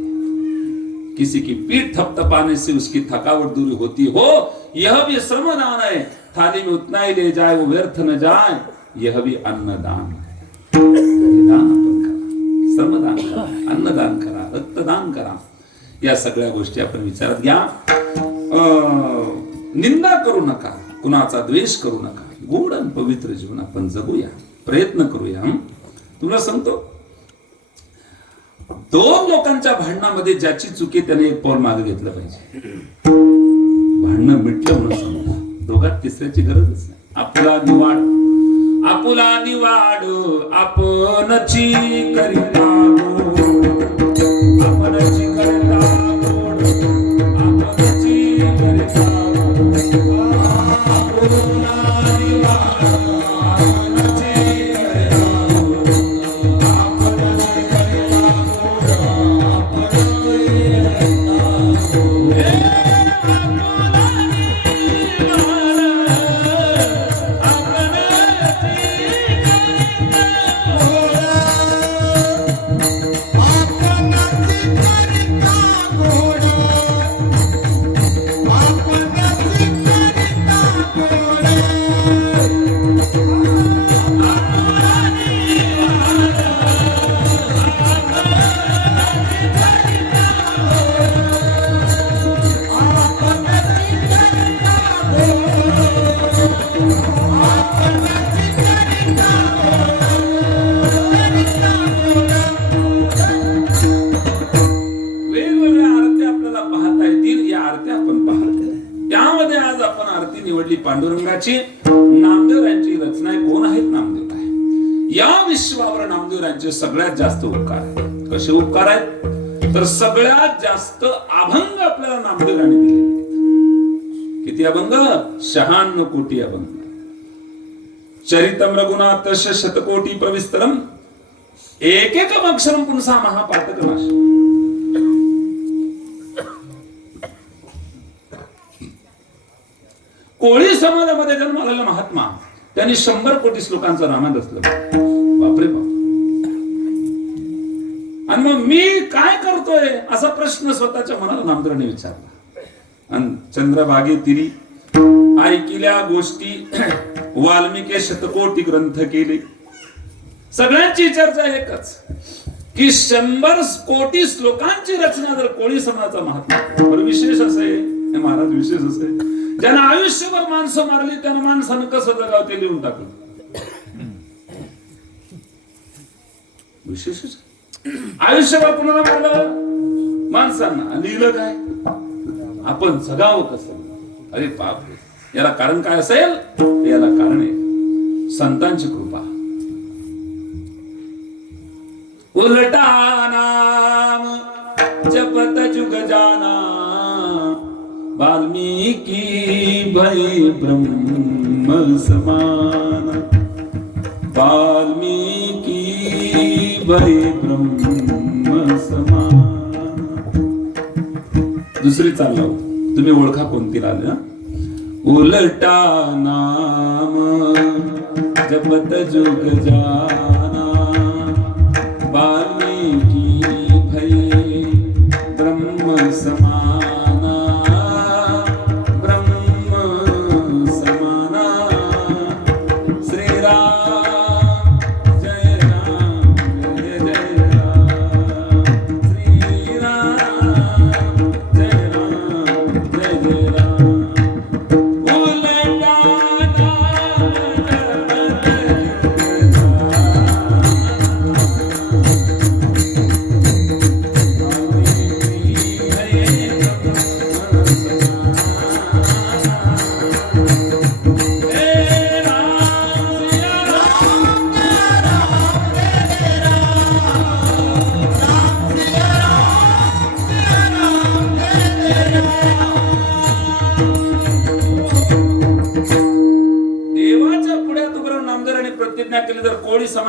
किसी की पीठ थपथपाने से उसकी थकावट दूर होती हो, यह भी श्रमदान है. थाली में उतना ही ले जाए वो व्यर्थ न जाए, यह भी अन्नदान है. दान आपण करा, श्रमदान करा, अन्नदान करा, रक्तदान करा. या सगळ्या गोष्टी आपण विचारात घ्या. निंदा करू नका, कुणाचा द्वेष करू नका. गोड आणि पवित्र जीवन आपण जगूया, प्रयत्न करूया. तुला सांगतो, 2 लोकांच्या भांडणामध्ये ज्याची चुकी त्याने एक पाऊल मागे घेतलं पाहिजे. भांडणं मिटलं म्हणून समजा, दोघात तिसऱ्याची गरजच नाही. आपला निवाड, आपुला निवाड आपणची करिता गोड, आपणची करिता गोड, आपणची करिता गोड, आपुला निवाड आपणची करिता गोड, आपणची करिता गोड, आपणची करिता गोड. पांडुरंगाची, नामदेवरांची रचना आहे. कोण आहेत नामदेव? काय या विश्वावर नामदेवरांचे सगळ्यात जास्त उपकार आहेत. कसे उपकार आहेत? तर सगळ्यात जास्त अभंग आपल्याला नामदेवरांनी दिले. किती अभंग? 96 कोटी अभंग. चरितम रघुनाथश शतकोटी प्रविस्तरम, एक एक अक्षरम पुंसा महापातकनाश. कोळी समाजामध्ये जन्म आलेला महात्मा, त्यांनी 100 कोटी श्लोकांचं रामायण रचलं. बापरे बाप. आणि मग मी काय करतोय असा प्रश्न स्वतःच्या मनाला नामदेवाने विचारला. आणि चंद्रभागे तिरी ऐकिल्या गोष्टी वाल्मिके शतकोटी ग्रंथ केले. सगळ्यांची चर्चा एकच की 100 कोटी श्लोकांची रचना जर कोळी समाजाचा महात्मा. विशेष असे महाराज, विशेष असे ज्यांना आयुष्यभर माणसं मारली, त्यांना माणसानं कसं जगावं ते लिहून टाकलं. विशेषच आयुष्यभर कुणाला मारलं? माणसांना. लिहिलं काय? आपण जगावं कसं? अरे बाप रे. याला कारण काय असेल? याला कारण आहे संतांची कृपा. उलटा नाम जपत जुग जाना, वाल्मीकी भय ब्रह्म समान, वाल्मीकी भय ब्रह्म समान. दुसरी चाललो, तुम्ही ओळखा कोणती राज? उलटा नाम जपत जुग जाना,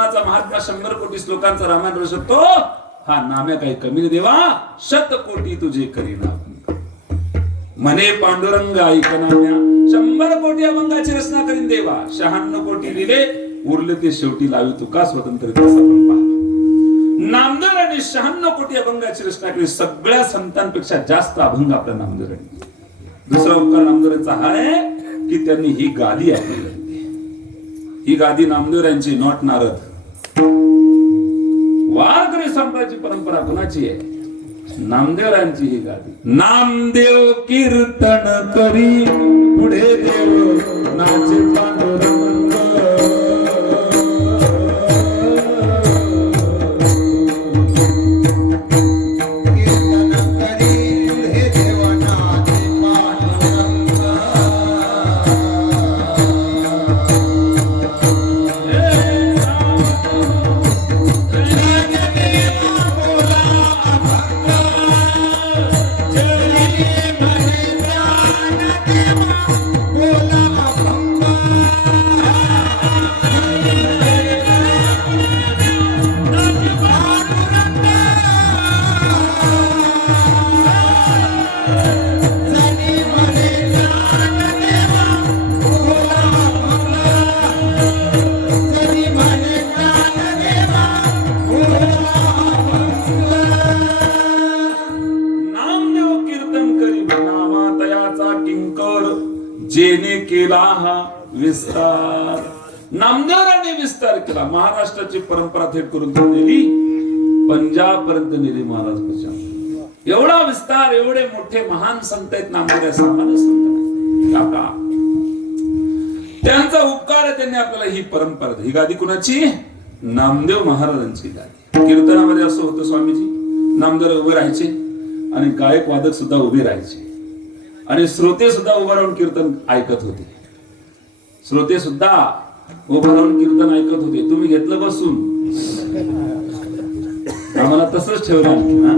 नामाचा महात्मा 100 कोटी श्लोकांचा रामायण रचू शकतो. हा नाम्या काही कमी नाही देवा, 100 कोटी तुझे करीना म्हणे पांडुरंग ऐक नाम्या, 100 कोटी अभंगाची रचना करीन देवा. 96 कोटी लिहिले, उरले ते शेवटी लावी तुका स्वतंत्र. नामदेवाने 96 कोटी अभंगाची रचना केली. सगळ्या संतांपेक्षा जास्त अभंग आपल्या नामदेवाने. दुसरा उपकार नामदेवांचा हा आहे की त्यांनी ही गादी आपल्याला दिली. ही गादी नामदेवांची, नॉट नारद. वारकरी संप्रदायाची परंपरा कुणाची आहे? नामदेवरायांची ही गादी. नामदेव कीर्तन करी पुढे देव नाचे पांडुरंग. जेने केला हा विस्तार. नामदेवाने विस्तार केला. महाराष्ट्राची परंपरा थेट करून नेली, पंजाब पर्यंत नेली महाराज. एवढा विस्तार, एवढे मोठे महान संत आहेत नामदेव. सामान्य संत काका, त्यांचा उपकार आहे. त्यांनी आपल्याला ही परंपरा. ही गादी कुणाची? नामदेव महाराजांची गादी. कीर्तनामध्ये असं होतं, स्वामीजी नामदेव उभे राहायचे आणि गायक वादक सुद्धा उभे राहायचे आणि श्रोते सुद्धा उभं राहून कीर्तन ऐकत होते. श्रोते सुद्धा उभं राहून कीर्तन ऐकत होते. तुम्ही घेतलं बसून, आम्हाला तसंच ठेवलं आणखी ना.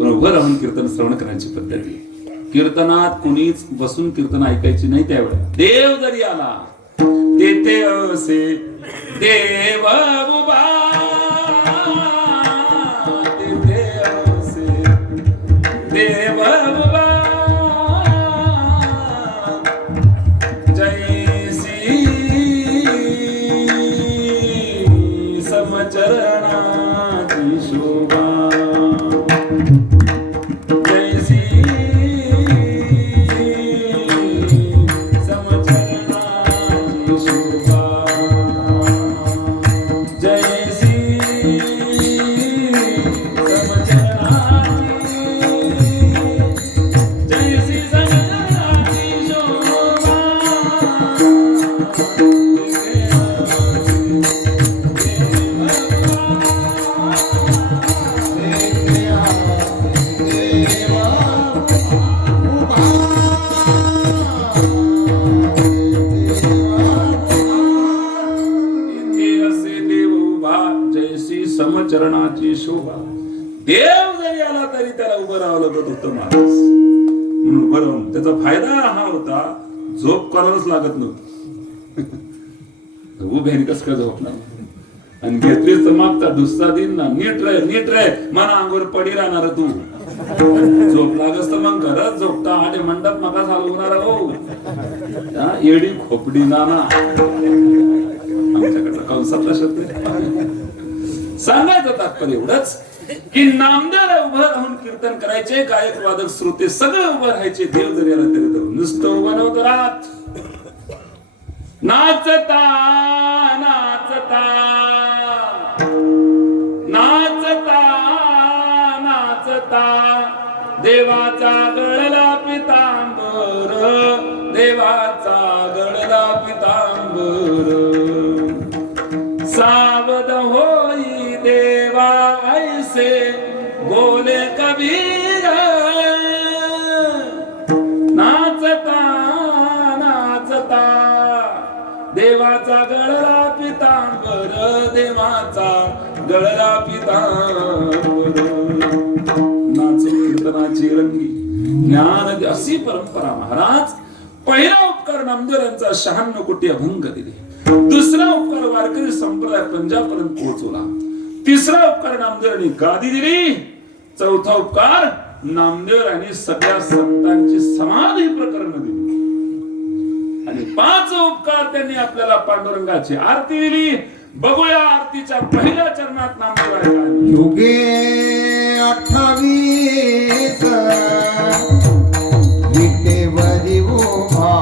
पण उभं राहून कीर्तन श्रवण करण्याची पद्धती. कीर्तनात कुणीच बसून कीर्तन ऐकायची नाही. त्यावेळेला देव जरी आला तेथे असे देव उभा, तेथे असे देव उभा. समचरणाची शोभा, जैसी समचरणाची शोभा, जैसी समचरणाची, जैसी समचरणाची शोभा. समचरणाची शोभा. देव जरी आला तरी त्याला उभं राहावं लागत होतं महाराज. म्हणून उभं राहून त्याचा फायदा हा होता, झोप करावंच लागत नव्हतं. उभ्याने कसं काय झोपणार? आणि घेतलीच तर मागचा दुसरा दिन ना, नीट रे मना अंगवर पडी राहणार तू. झोप लागस तर मग घरात झोपता आणि मंडप मका चालवणार. हो येडी खोपडी नाना, आमच्याकडचा कंसातला शब्द. सांगायचं तात्पर्य एवढंच की नामदेवाला उभं राहून कीर्तन करायचे. गायक वादक श्रोते सगळे उभं राहायचे. देव जरी आला तरी नुसतं उभं नव्हतं राहत. नाचता नाचता नाचता नाचता देवाचा गळला पितांबर, देवाचा गळला पितांबर. सावध होई देवा ऐसे बोले कबीर. नाचता नाचता देवाचा गळला पितांबर, देवाचा गळला पितांबर. नाच कीर्तनाची रंगी ज्ञान अशी परंपरा महाराज. पहिला उपकार नामदेवांचा 96 कोटी अभंग दिले. दुसरा उपकार वारकरी संप्रदाय पंजाबपर्यंत पोहोचवला. तिसरा उपकार नामदेवांनी गादी दिली. चौथा उपकार नामदेवरायांनी सगळ्या संतांची समाधी प्रकरण दिली. आणि 5 उपकार त्यांनी आपल्याला पांडुरंगाची आरती दिली. बघूया आरतीच्या पहिल्या चरणात नामदेव युगे 28 विटेवरी उभा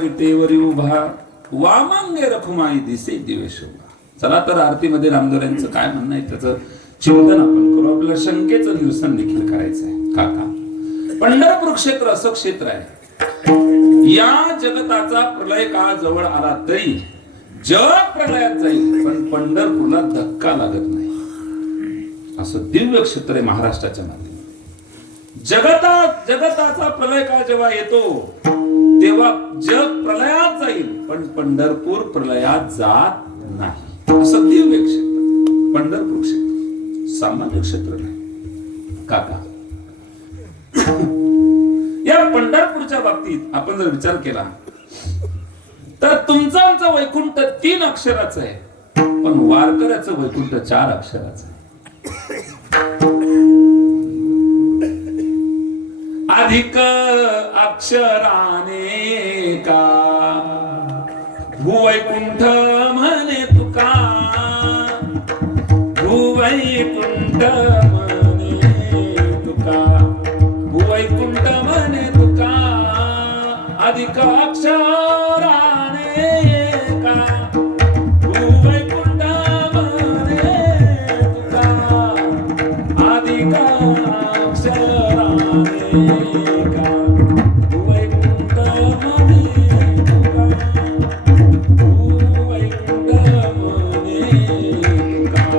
विटेवरी उभा वामांगे रखुमाई दिसे दिवेशोभा. चला तर आरतीमध्ये नामदेवांचं काय म्हणणं आहे त्याचं चिंतन आपण करू. आपल्याला शंकेचं निरसन देखील करायचं आहे. काका पंढरपूर क्षेत्र असं क्षेत्र आहे, या जगताचा प्रलय काळ जवळ आला तरी जग प्रलयात जाईल पण पंढरपूरला धक्का लागत नाही, असं दिव्य क्षेत्र आहे महाराष्ट्राच्या माध्यमातून. जगताचा प्रलय काळ जेव्हा येतो तेव्हा जग प्रलयात जाईल पण पंढरपूर प्रलयात जात नाही, असं दिव्य क्षेत्र पंढरपूर क्षेत्र, सामान्य क्षेत्र नाही. काका या पंढरपूरच्या बाबतीत आपण जर विचार केला तर तुमचं आमचं वैकुंठ 3 अक्षराचं आहे पण वारकऱ्याचं वैकुंठ 4 अक्षराचं आहे. अधिक अक्षराने का भुवैकुंठ म्हणे तुका, भुवैकुंठ म्हणे तुका, भुवैकुंठ म्हणे तुका. अधिक अक्षराने का भुवैकुंठ म्हणे तुका, अधिक अक्षराने का भुवैकुंठ म्हणे तुका, भुवैकुंठ म्हणे तुका,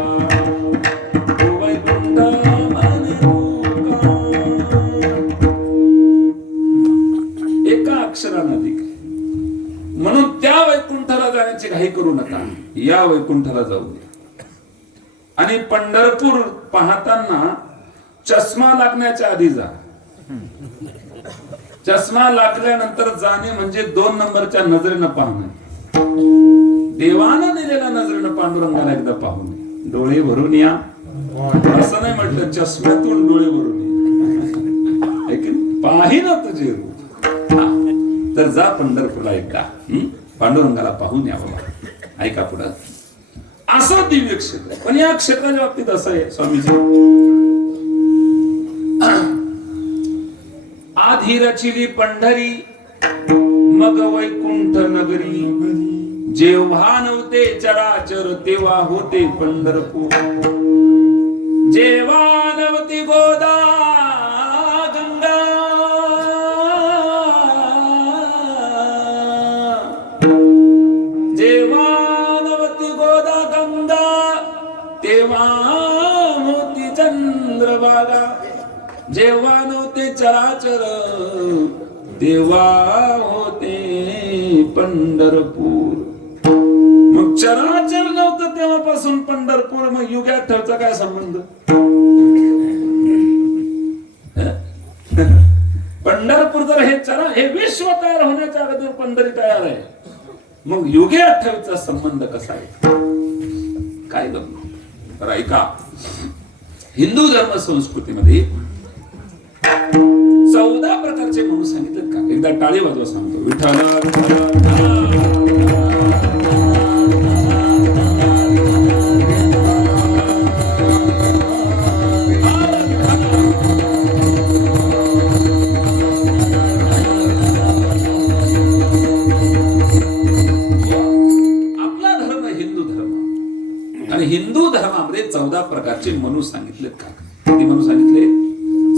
भुवैकुंठ म्हणे तुका. एका अक्षराने अधिक आहे म्हणून त्या वैकुंठाला जाण्याची घाई करू नका, या वैकुंठाला जाऊ द्या. आणि पंढरपूर पाहताना चष्मा लागण्याच्या आधी जा. चष्मा लागल्यानंतर जाणे म्हणजे 2 नंबरच्या नजरेनं पाहणे. देवानं दिलेल्या नजरेनं पांडुरंगाला एकदा पाहू नये. डोळे भरून या असं नाही म्हटलं, चष्म्यातून डोळे भरून या. पाही ना तुझे रूप. तर जा पंढरपूरला एकदा पांडुरंगाला पाहून या बाबा. ऐका पुढं असं दिव्य क्षेत्र आहे. पण या क्षेत्राच्या बाबतीत असं आहे स्वामीजी, आधी रचिली पंढरी मग वैकुंठ नगरी, जेव्हा नव्हते चराचर तेव्हा होते पंढरपूर. जेव्हा नव्हती गोदा गंगा, जेव्हा नव्हती गोदा गंगा, तेव्हा होती चंद्रभागा. जेव्हा नव्हते चराचर तेव्हा होते पंढरपूर. मग चराचर नव्हतं तेव्हापासून पंढरपूर, मग युगाठचा काय संबंध? पंढरपूर जर हे विश्व तयार होण्याच्या अगोदर पंढरी तयार आहे, मग युगे 28चा संबंध कसा आहे? काय गमत? तर ऐका, हिंदू धर्म संस्कृतीमध्ये 14 प्रकारचे म्हणून सांगितले का? एकदा टाळी वाजवा सांगतो. विठ्ठल हिंदू धर्मामध्ये 14 प्रकारचे मनू सांगितले का? किती मनू सांगितले?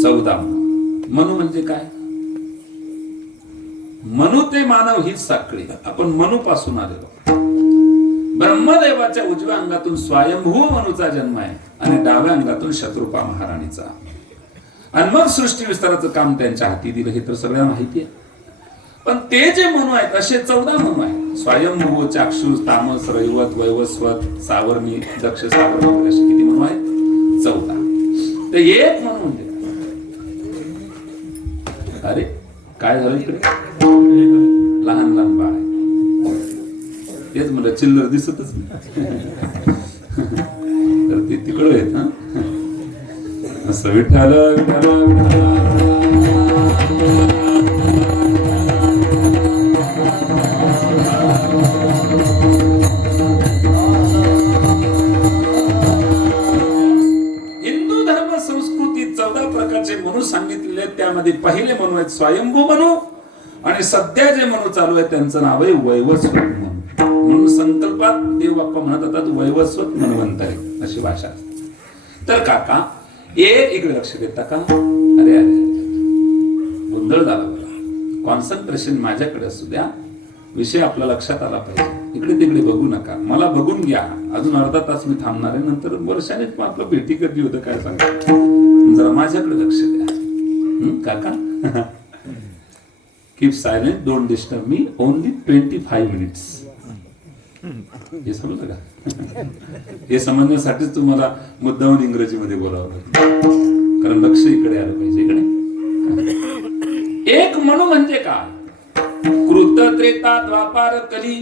14 मनू. म्हणजे काय? मनू ते मानव ही साखळी. आपण मनू पासून आलेलो. ब्रह्मदेवाच्या उजव्या अंगातून स्वयंभू मनूचा जन्म आहे आणि डाव्या अंगातून शत्रुपा महाराणीचा. आणि मग सृष्टी विस्ताराचं काम त्यांच्या हाती दिलं, हे तर सगळ्यांना माहिती आहे. पण ते जे मनू आहेत असे 14 मनू आहेत. स्वयंभू, चाक्षुष, तामस, रैवत, वैवस्वत, सावर्णी, दक्ष, सावर्णी, असे किती मनू आहेत? 14. तर एक मनू म्हणजे अरे काय झालं इकडे? लहान लहान बाळ आहे. तेच मला चिल्लर दिसतच नाही. तर ते तिकडं आहेत ना. असं विठ्ठल विठ्ठल विठ्ठल. मनू सांगितलेले त्यामध्ये पहिले मनू आहेत स्वयंभू मनू, आणि सध्या जे मनू चालू आहे त्यांचं नाव आहे वैवस्वत मनू. म्हणून संकल्पात देव बाप्पा म्हणत होतात वैवस्वत मनवंत आहे, अशी भाषा असते. तर काका इकडे लक्ष देता का? अरे अरे गोंधळ झाला बघा. कॉन्सन्ट्रेशन माझ्याकडे असू द्या. विषय आपला लक्षात आला पाहिजे. इकडे तिकडे बघू नका. मला बघून घ्या. अजून अर्धा तास मी थांबणार आहे. नंतर वर्षाने आपलं भेटी कधी होतं काय सांगा. जरा माझ्याकडे लक्ष द्या काका. Keep silent, don't disturb me, only 25 minutes. हे समजलं का? हे समजण्यासाठीच तुम्हाला मुद्दामून इंग्रजीमध्ये बोलावं लागतं, कारण लक्ष इकडे आलं पाहिजे. इकडे एक मनू म्हणजे काय? कृत, त्रेता, द्वापार, कली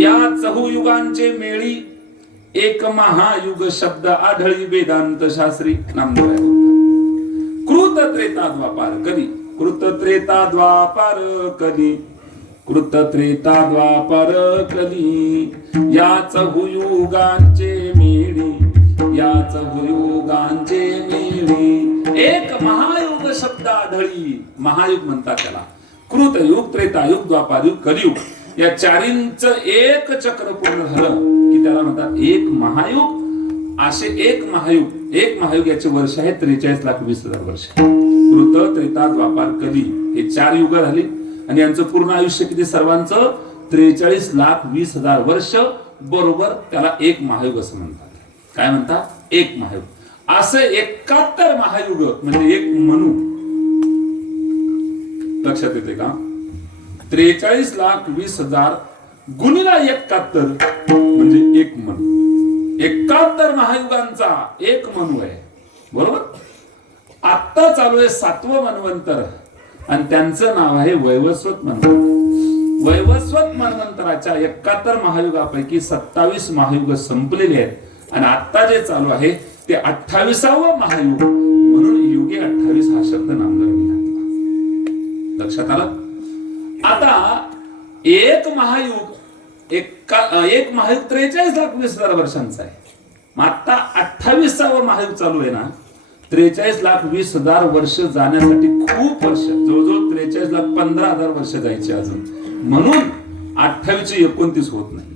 या चहुयुगांचे मेळी एक महायुग शब्द आढळी वेदांत शास्त्री. नामदेव. कृत, त्रेता, द्वापार, कली. कृत, त्रेता, द्वापार, कली. कृत, त्रेता, द्वापार, कली या चहुयुगांचे मेळी. या चहुयुगांचे मेळी एक महायुग शब्द आढळी. महायुग म्हणतात त्याला. कृतयुग, त्रेतायुग, द्वापारयुग, कलियुग या चारींच एक चक्र पूर्ण झालं की त्याला म्हणतात एक महायुग. असे एक महायुग याचे वर्ष आहे 43,20,000 वर्ष. कृत, त्रेता, द्वापार, कली हे 4 युग झाली आणि यांचं पूर्ण आयुष्य किती? सर्वांचं 43,20,000 वर्ष. बरोबर त्याला एक महायुग असं म्हणतात. काय म्हणतात? एक महायुग. असं 71 महायुग म्हणजे एक मनू. लक्षात येते का? 43,20,000 गुणिला 71 म्हणजे एक मनू. 71 महायुगांचा एक मनू आहे. बरोबर. आता चालू आहे 7वं मन्वंतर आणि त्यांचं नाव आहे वैवस्वत मन्वंतर. वैवस्वत मन्वंतराच्या 71 महायुगापैकी 27 महायुग संपलेले आहेत आणि आता जे चालू आहे ते 28वं महायुग. म्हणून युगे 28 हा शब्द नामदेवांनी घातला. लक्षात आलं? आता एक महायुग 43,20,000 वर्षांचा आहे. मग आता 28वं महायुग चालू आहे ना. 43,20,000 वर्ष जाण्यासाठी खूप वर्ष, जवळजवळ 43,15,000 वर्ष जायचे अजून. म्हणून 28 चे 29 होत नाही.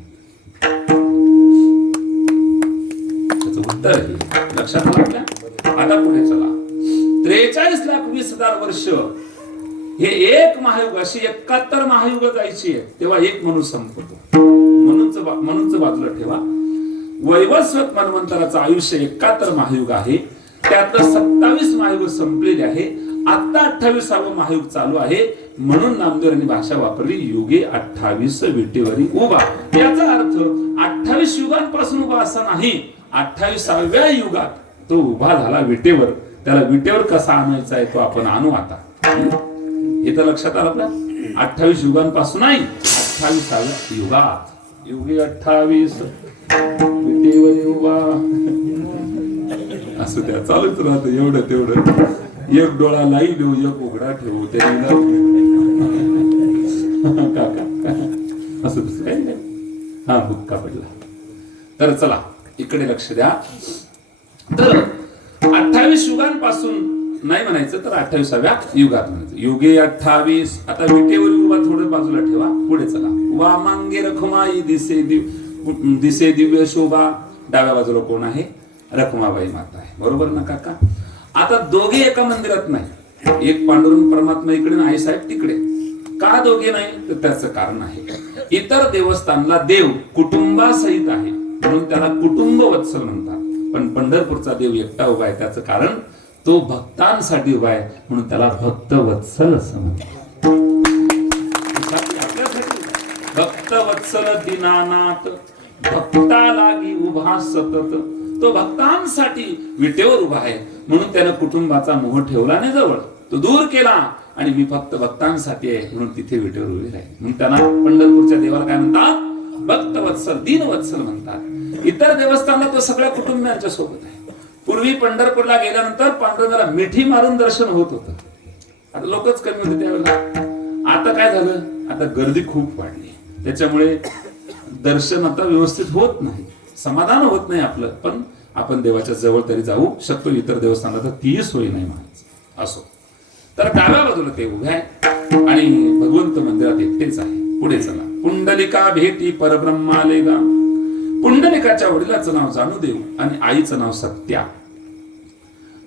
त्याचं उत्तर आहे लक्षात आलं आपल्या. आता पुढे चला. 43,20,000 वर्ष हे एक महायुग, अशी 71 महायुग जायची आहे तेव्हा एक मनु संपतो. म्हणूनच बाजूला ठेवा. वैवस्वत मन्वंतराचं आयुष्य 71 महायुग आहे. त्यातलं 27 महायुग संपलेले आहे. आता 28वा महायुग चालू आहे. म्हणून नामदेव यांनी भाषा वापरली युगे 28 विटेवरी उभा. याचा अर्थ 28 युगांपासून उभा असा नाही, 28व्या युगात तो उभा झाला विटेवर. त्याला विटेवर कसा आणायचा आहे तो आपण आणू आता. हे तर लक्षात आलं आपल्या. 28 युगांपासून नाही, 28व्या युगात. युगे 28 विटेवर उभा असं त्या चालूच राहत. एवढं तेवढं एक डोळा लाई देऊ, एक उघडा ठेवू, काका असं दुसरं काही नाही. हा बुक्का पडला. तर चला इकडे लक्ष द्या. तर 28 युगांपासून नाही म्हणायचं तर 28व्या युगात म्हणायचं. युगे 28. आता विटेवर उभा थोडं बाजूला ठेवा. पुढे चला. वामांगे रखमाई दिसे दिव्य शोभा. डाव्या बाजूला कोण आहे? रखमाबाई माता आहे. बरोबर ना काका. आता दोघे एका मंदिरात नाही. एक पांडुरंग परमात्मा इकडे आणि आई साहेब तिकडे. का दोघे नाही? तर त्याचं कारण आहे. इतर देवस्थानला देव कुटुंबासहित आहे म्हणून त्याला कुटुंब वत्सल म्हणतात. पण पंढरपूरचा देव एकटा उभा आहे. त्याचं कारण तो भक्तांसाठी उभा आहे म्हणून त्याला भक्त वत्सल असं म्हणतात. भक्त वत्सल दीनानाथ भक्ता लागी उभा सतत. तो भक्तांसाठी विटेवर उभा आहे म्हणून त्यानं कुटुंबाचा मोह ठेवला नाही जवळ, तो दूर केला आणि मी फक्त भक्तांसाठी आहे म्हणून तिथे विटेवर उभी राहील. म्हणून त्यांना पंढरपूरच्या देवाला काय म्हणतात? भक्त वत्सल, दीन वत्सल म्हणतात. इतर देवस्थानात तो सगळ्या कुटुंबियांच्या सोबत आहे. पूर्वी पंढरपूरला गेल्यानंतर पांडुरंगाला मिठी मारून दर्शन होत होतं. आता लोकच कमी होते त्यावेळेला. आता काय झालं? आता गर्दी खूप वाढली. त्याच्यामुळे दर्शन आता व्यवस्थित होत नाही, समाधान होत नाही आपलं. पण आपण देवाच्या जवळ तरी जाऊ शकतो. इतर देवस्थानात तर ती सोय नाही म्हणायचं. असो. तर डाव्या बाजूला ते उभे आहे आणि भगवंत मंदिरात एकटेच आहे. पुढे चला. पुंडलिका भेटी परब्रह्माले गा. पुंडलिकाच्या वडिलाचं नाव जाणूदेव आणि आईचं नाव सत्या.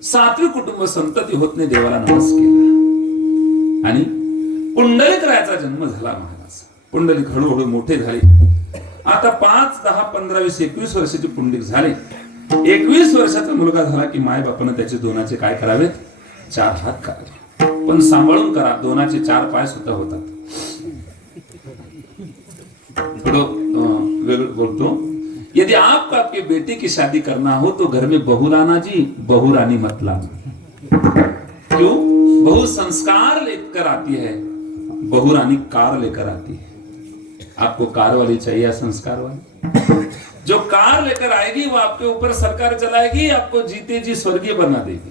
7वी कुटुंब संतती होत नाही देवाला नमस केला आणि पुंडलिक रायाचा जन्म झाला महाराज. पुंडलिक हळूहळू मोठे झाले. आता 5, 10, 15, 20, 21 वर्षाचे पुंडलिक झाले. 21 वर्षाचा मुलगा झाला की माय बापानं त्याचे दोनाचे काय करावेत? 4 हात करावे. पण सांभाळून करा, दोनाचे 4 पाय सुद्धा होतात. थोडं वेगळं बोलतो. यदि आपको आपके बेटे की शादी करना हो तो घर में बहू लाना जी, बहू रानी मत लाना. क्यों? बहू संस्कार लेकर आती है, बहू रानी कार लेकर आती है. आपको कार वाली चाहिए या संस्कार वाली? जो कार लेकर आएगी वो आपके ऊपर सरकार चलाएगी, आपको जीते जी स्वर्गीय बना देगी.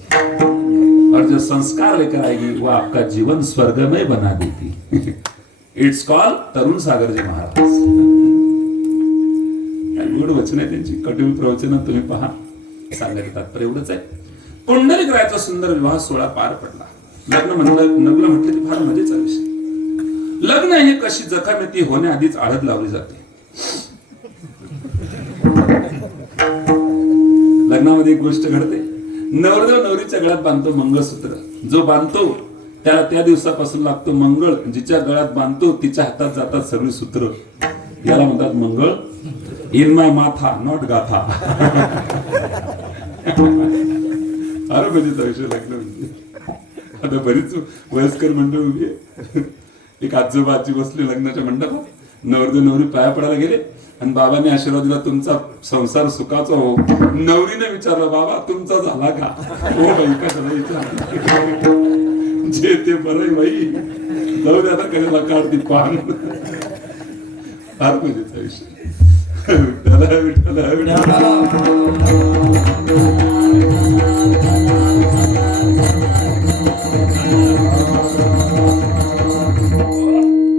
और जो संस्कार लेकर आएगी वो आपका जीवन स्वर्गमय बना देगी. इट्स कॉल तरुण सागरजी महाराज. गोड वचन आहे त्यांची, कटुल प्रवचन तुम्ही पहा. सांगायचं तात्पर्य एवढंच आहे. पुंडलिक रायाचा सुंदर विवाह सोहळा पार पडला. लग्न म्हटलं की फार मजेचा विषय. लग्न हे कशी जखम ती होण्याआधीच आळत लावली जाते. लग्नामध्ये एक गोष्ट घडते. नवरदेव नवरीच्या गळ्यात बांधतो मंगळसूत्र. जो बांधतो त्याला त्या दिवसापासून लागतो मंगळ. जिच्या गळ्यात बांधतो तिच्या हातात जातात सगळी सूत्र. याला म्हणतात मंगळ. इन माय माथा नॉट गाथा. अरे म्हणजे विषय लग्न म्हणजे. आता बरीच वयस्कर मंडळ उभी आहे. एक आजोबा आजी बसले लग्नाच्या मंडपात. नवरदेव नवरी पाया पडायला गेले आणि बाबांनी आशीर्वाद दिला, तुमचा संसार सुखाचा हो. नवरीने विचारलं, बाबा तुमचा झाला का? हो बाई का झाला विचार. जे ते बरं बाई, जाऊ दे आता कशाला काढती पान. फार मजेचा विषय. विठ्ठला विठ्ठला विठ्ठला.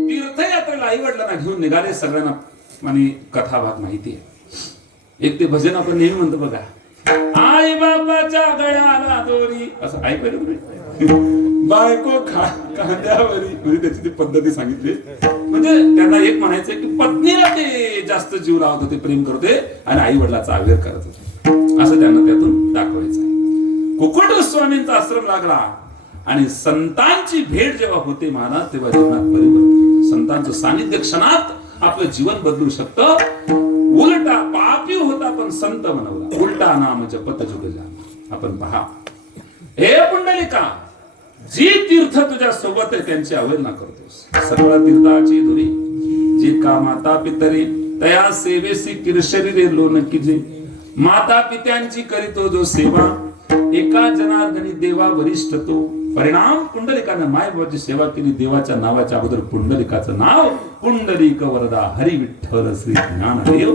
तीर्थयात्रेला आई वडिलांना घेऊन निघाले. सगळ्यांना आणि कथा भाग माहिती आहे. एक ते भजन आपण नेहमी म्हणतो बघा, आई बाबाच्या गळ्याला दोरी, असं ऐकलं तुम्ही? बायको खांद्यावरी, म्हणजे त्याची ती पद्धती सांगितली. म्हणजे त्यांना एक म्हणायचं की पत्नीला ते जास्त जीव लावत होते, प्रेम करते आणि आई वडिलाचा आवेर करत होते, असं त्यांना त्यातून दाखवायचं आहे. कुकुट गोस्वामींचा आश्रम लागला आणि संतांची भेट जेव्हा होते महाराज, तेव्हा जीवनात परिवर्तन. संतांचं सानिध्य क्षणात आपलं जीवन बदलू शकतं. उलटा पापी होता पण संत बनवला, उलटा नाम जपत जुग जाना. आपण पहा, हे पुंडलिका, जी तीर्थ तुझ्या सोबत आहे त्यांची अवहेलना करतोस. सर्व तीर्थाची धुरी जी का माता पितरी तया सेवेसी किरशरीरे लोन किजे. माता पित्यांची करीतो जो सेवा, एका जनार्दनी देवा वरिष्ठ तो. परिणाम, पुंडलिकाने मायबाबाची सेवा केली. देवाच्या नावाच्या अगोदर पुंडलिकाचं नाव पुंडलिक वरदा हरी विठ्ठल श्री ज्ञानदेव.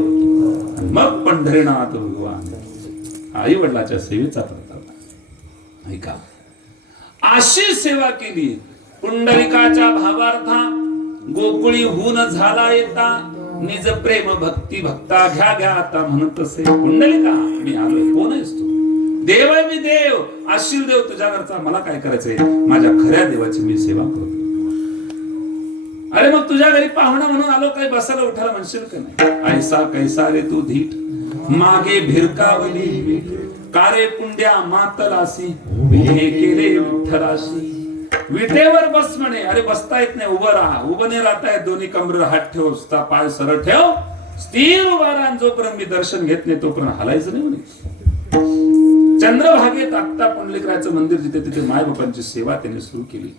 मग पंढरीनाथ भगवान आई वडिलाच्या सेवेचा प्रकार. ऐका, अशी सेवा केली. पुंडलिकाच्या भावार्था गोकुळी होऊन झाला येता. निज प्रेम भक्ती भक्ता घ्या घ्या आता म्हणत असे. पुंडलिका, मी आलोय. कोण आहेस तू? देव आहे मी, देव, आशील देव तुझ्या घरचा. मला काय करायचंय? माझ्या खऱ्या देवाची मी सेवा करतो. अरे मग तुझ्या घरी पाहुणा म्हणून आलो, काही बसायला उठायला म्हणशील का नाही? ऐसा कैसा रे तू धीट, मागे भिरकावली कारे पुंड्या मातलासी, हे केले विठ्ठलाशी. विटेवर बस म्हणे. अरे बसता येत नाही, उभं राहा. उभं नाही राहता येत, दोन्ही कमरेवर हात ठेव, पाय सरळ ठेव, स्थिर उभा राहा. जोपर्यंत मी दर्शन घेत नाही तोपर्यंत हलायचं नाही म्हणे. चंद्रभागेत आत्ता पुंडलिकरायचं मंदिर जिथे, तिथे मायबापांची सेवा त्याने सुरू केली.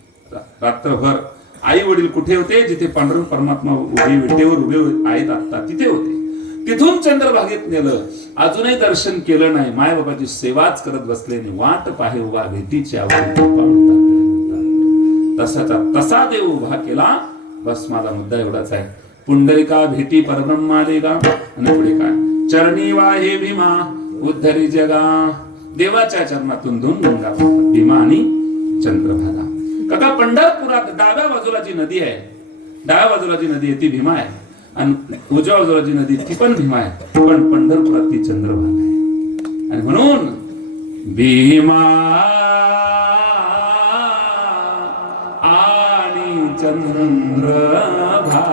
रात्रभर आई वडील कुठे होते? जिथे पांडुरंग परमात्मा उभे विटेवर उभे आहेत आत्ता, तिथे होते. तिथून चंद्रभागेत नेलं. अजूनही दर्शन केलं नाही. मायबापाची सेवाच करत बसलेने वाट पाहे उभा भेटीची आवड. तसाचा तसा देव उभा केला. बस माझा मुद्दा एवढाच आहे. पुंडलिका भेटी परब्रह्मा लेगा. आणि पुढे काय? चरणी वाहे भीमा उद्धरी जगा. देवाच्या चरणातून दोन गंगा, भीमा आणि चंद्रभागा. काका, पंढरपुरात डाव्या बाजूला जी नदी आहे, डाव्या बाजूला जी नदी आहे ती भीमा आहे, आणि उजव्या बाजूला जी नदी ती पण भीमा आहे, पण पंढरपुरात ती चंद्रभागा आहे. आणि म्हणून भीमा आणि चंद्रभागा.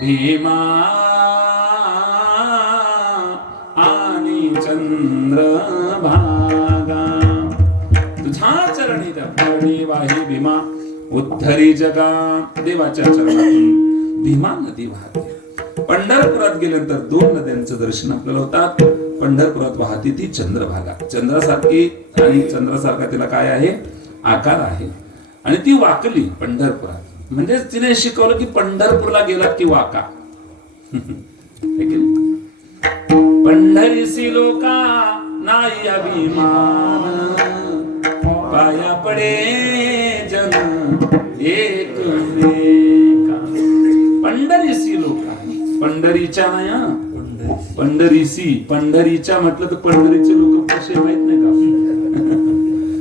भीमा आणि चंद्रभागा. तुझ्या चरणी चरणी वाही भीमा उद्धरी जगा. देवाच्या चरणातून भीमा नदी वाहते. पंढरपुरात गेल्यानंतर दोन नद्यांचं दर्शन आपल्याला होतात. पंढरपुरात वाहते ती चंद्रभागा. चंद्रासारखी, आणि चंद्रासारखा तिला काय आहे? आकार आहे. आणि ती वाकली पंढरपुरात. म्हणजे तिने शिकवलं की पंढरपूरला गेलात की वाका. पंढरीसी लोका नाही अभिमान, पाया पडे जन एकमेका. पंढरीसी लोका, पंढरीच्या नया पंढरीसी, पंढरीच्या म्हटलं तर पंढरीचे लोक कसे माहित नाही का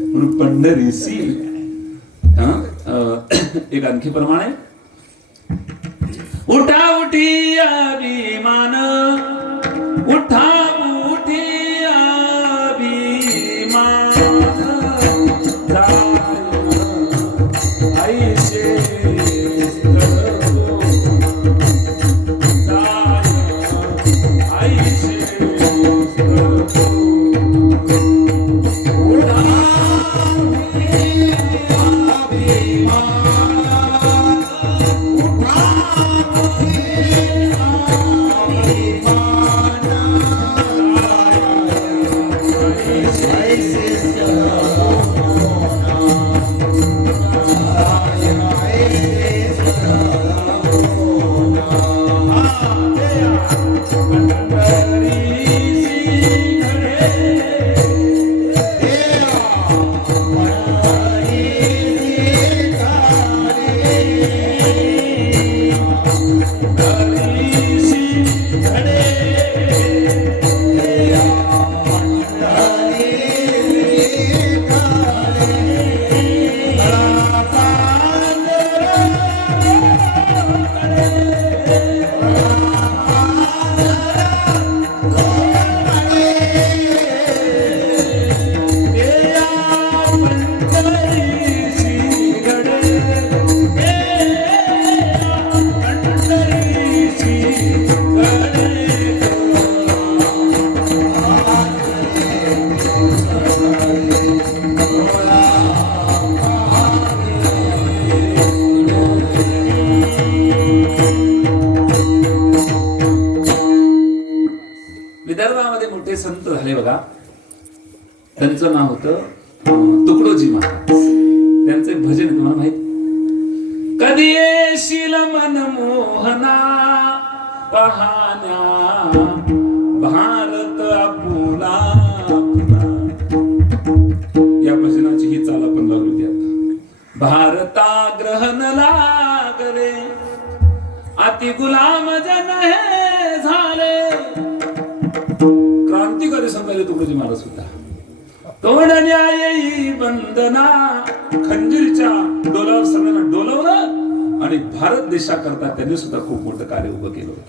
म्हणून पंढरीसी. एक आणखी प्रमाणे उठा उठी अभिमान, उठा उठी अभिमान, आईशे विदर्भामध्ये मोठे संत झाले बघा. त्यांचं नाव होतं तुकडोजी महाराज. त्यांचं एक भजन आहे तुम्हाला माहित. कधी येशील मनमोहना पाहण्या भारत आपुला. या भजनाची ही चाल आपण लागू द्या. भारता ग्रहण लागले, अति गुलाम जन हे झाले. क्रांतिकारी संतांचे तुकडोजी महाराज सुद्धा. तोंड न्यायी वंदना, खंजीरच्या डोलावर सगळ्यांना डोलवलं आणि भारत देशाकरता त्यांनी सुद्धा खूप मोठं कार्य उभं केलं होतं.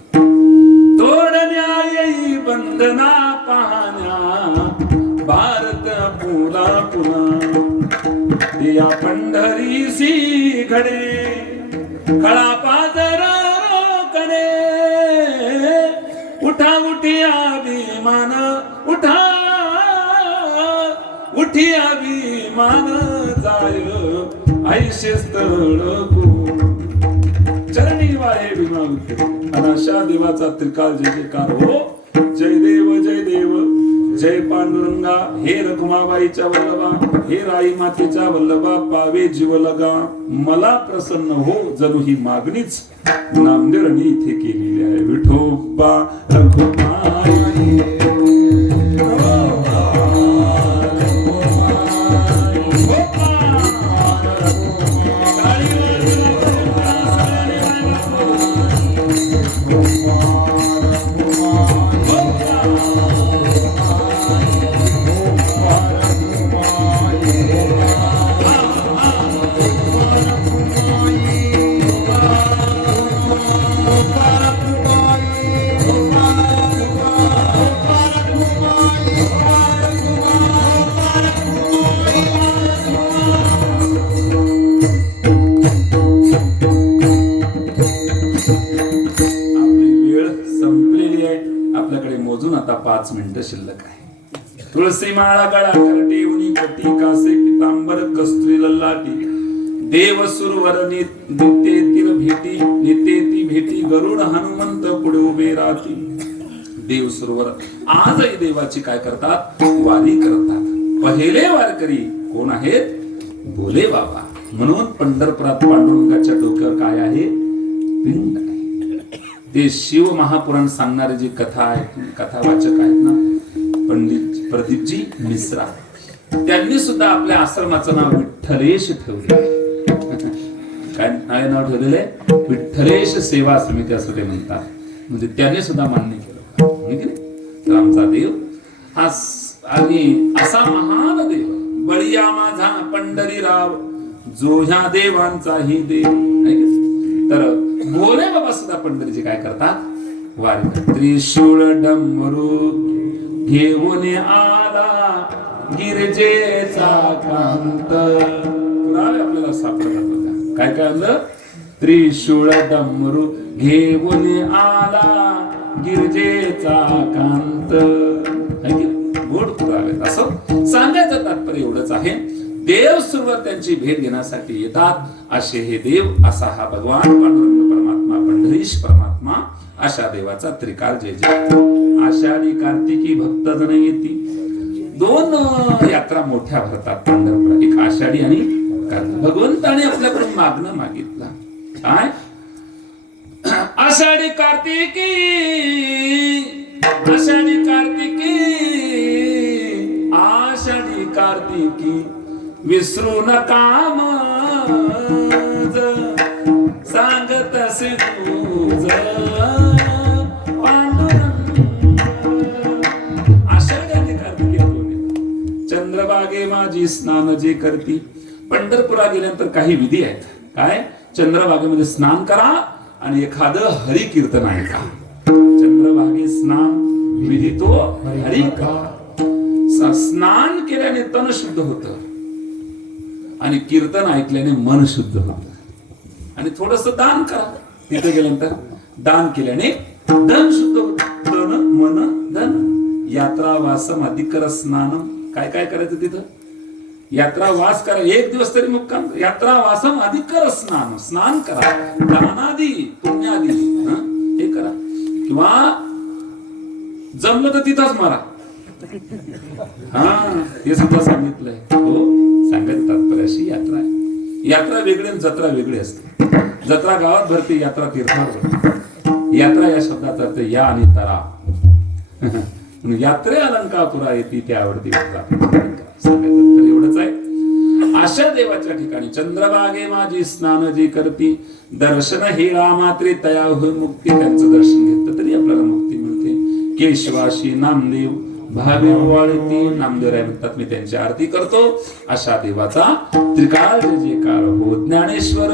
तोंड न्यायी वंदना पाहण्या भारत पुला पुन्हा. या पंढरीसी घडे खळा पाजर रोकणे. उठा उठी अभिमान, उठा उठी अभिमान, जाय आईशे स्थळ चरणी वाहे भीमा. अनाशा देवाचा त्रिकाल जय जयकार हो. जय देव जय देव जय पांडुरंगा. हे रखुमाबाईच्या वल्लभा, हे राई मातेच्या वल्लभा, पावे जीव लगा मला प्रसन्न हो. जणू ही मागणीच नामदेवांनी इथे केलेली आहे. विठोबा रखुमाई. आता 5 मिनिटं शिल्लक आहे. तुळसी माळा गळा करटेवनी कटी कासे पितांबर कस्तुरी ललाटी. देव सुरवर नित्येतील भेटी, नित्येती भेटी गरुड हनुमंत पुढे उभे राहती. देव सुरवर आजही देवाची काय करतात? वारी करतात. पहिले वारकरी कोण आहेत? भोले बाबा. म्हणून पंढरपुरात पांडुरंगाच्या डोक्यावर काय आहे? पिंड आहे. ते शिव महापुराण सांगणारे जे कथा आहेत, कथावाचक आहेत ना, पंडित प्रदीपजी मिश्रा, त्यांनी सुद्धा आपल्या आश्रमाचं नाव विठ्ठलेश ठेवले. काय नाव ठेवलेलं आहे? विठ्ठलेश सेवा समिती असं ते म्हणतात. म्हणजे त्याने सुद्धा मान्य केलं. तर आमचा देव हा आणि असा महान देव, बळीया माझा पंढरीराव, जो ह्या देवांचाही देव. तर भोले बाबा सुद्धा पंढरीचे काय करतात? वारी. त्रिशूळ डमरू घेऊन आला गिरजेचा कांत. आपल्याला सापडतात बघा काय काय आलं? त्रिशूळ डमरू घेऊन आला गिरजेचा कांत. गोड पुरावे. असं सांगायचं तात्पर्य एवढंच आहे. देव सुरुवात त्यांची भेट घेण्यासाठी येतात असे हे देव, असा हा भगवान पांडुरंग परमात्मा, पंढरीश परमात्मा, अशा देवाचा त्रिकाल जय जय. आषाढी कार्तिकी भक्तजन येती. दोन यात्रा मोठ्या भरतात पंढरपुरात, एक आषाढी आणि कार्तिकी. भगवंताने आपल्याकडून मागणं मागितलं काय? आषाढी कार्तिकी, आषाढी कार्तिकी, आषाढी कार्तिकी, विसरू नका मज, सांगत असे तुझ पांडुरंग. आषाढी आणि कार्तिकी चंद्रभागे माझी स्नान जे करती. पंढरपुरा गेल्यानंतर काही विधी आहेत. काय? चंद्रभागेमध्ये स्नान करा आणि एखादं हरी कीर्तन ऐका. चंद्रभागे स्नान विधितो हरी का. स्नान केल्याने तन शुद्ध होतं आणि कीर्तन ऐकल्याने मन शुद्ध होतं. आणि थोडस दान करा. तिथे गेल्यानंतर दान केल्याने धन शुद्ध होतं. तन मन धन. यात्रा वासम अधिकर स्नानम. काय काय करायचं तिथं? यात्रा वास करा, एक दिवस तरी मुक्काम. यात्रा वासम अधिकर स्नान. स्नान करा, दानादी पुण्यादी हे करा, किंवा जमलं तर तिथंच मारा. हे सुद्धा सांगितलंय. हो, सांगायचं तात्पर्य अशी यात्रा आहे. यात्रा वेगळी आणि जत्रा वेगळी असते. जत्रा गावात भरते, यात्रा तीर्थावर भरते. यात्रा या शब्दाचा अर्थ या आणि तरा. यात्रे अलंकापुरा येते त्या आवडती. सांगायचं तर एवढंच आहे. अशा देवाच्या ठिकाणी चंद्रभागे माझी स्नान जी करती, दर्शन हेळा मात्रे तया होय मुक्ती. त्यांचं दर्शन घेतलं तरी आपल्याला मुक्ती मिळते. केशवाशी नामदेव भावे वाळती. नामदेवराय म्हणतात मी त्यांची आरती करतो. अशा देवाचा त्रिकाळ जय जयकार हो. ज्ञानेश्वर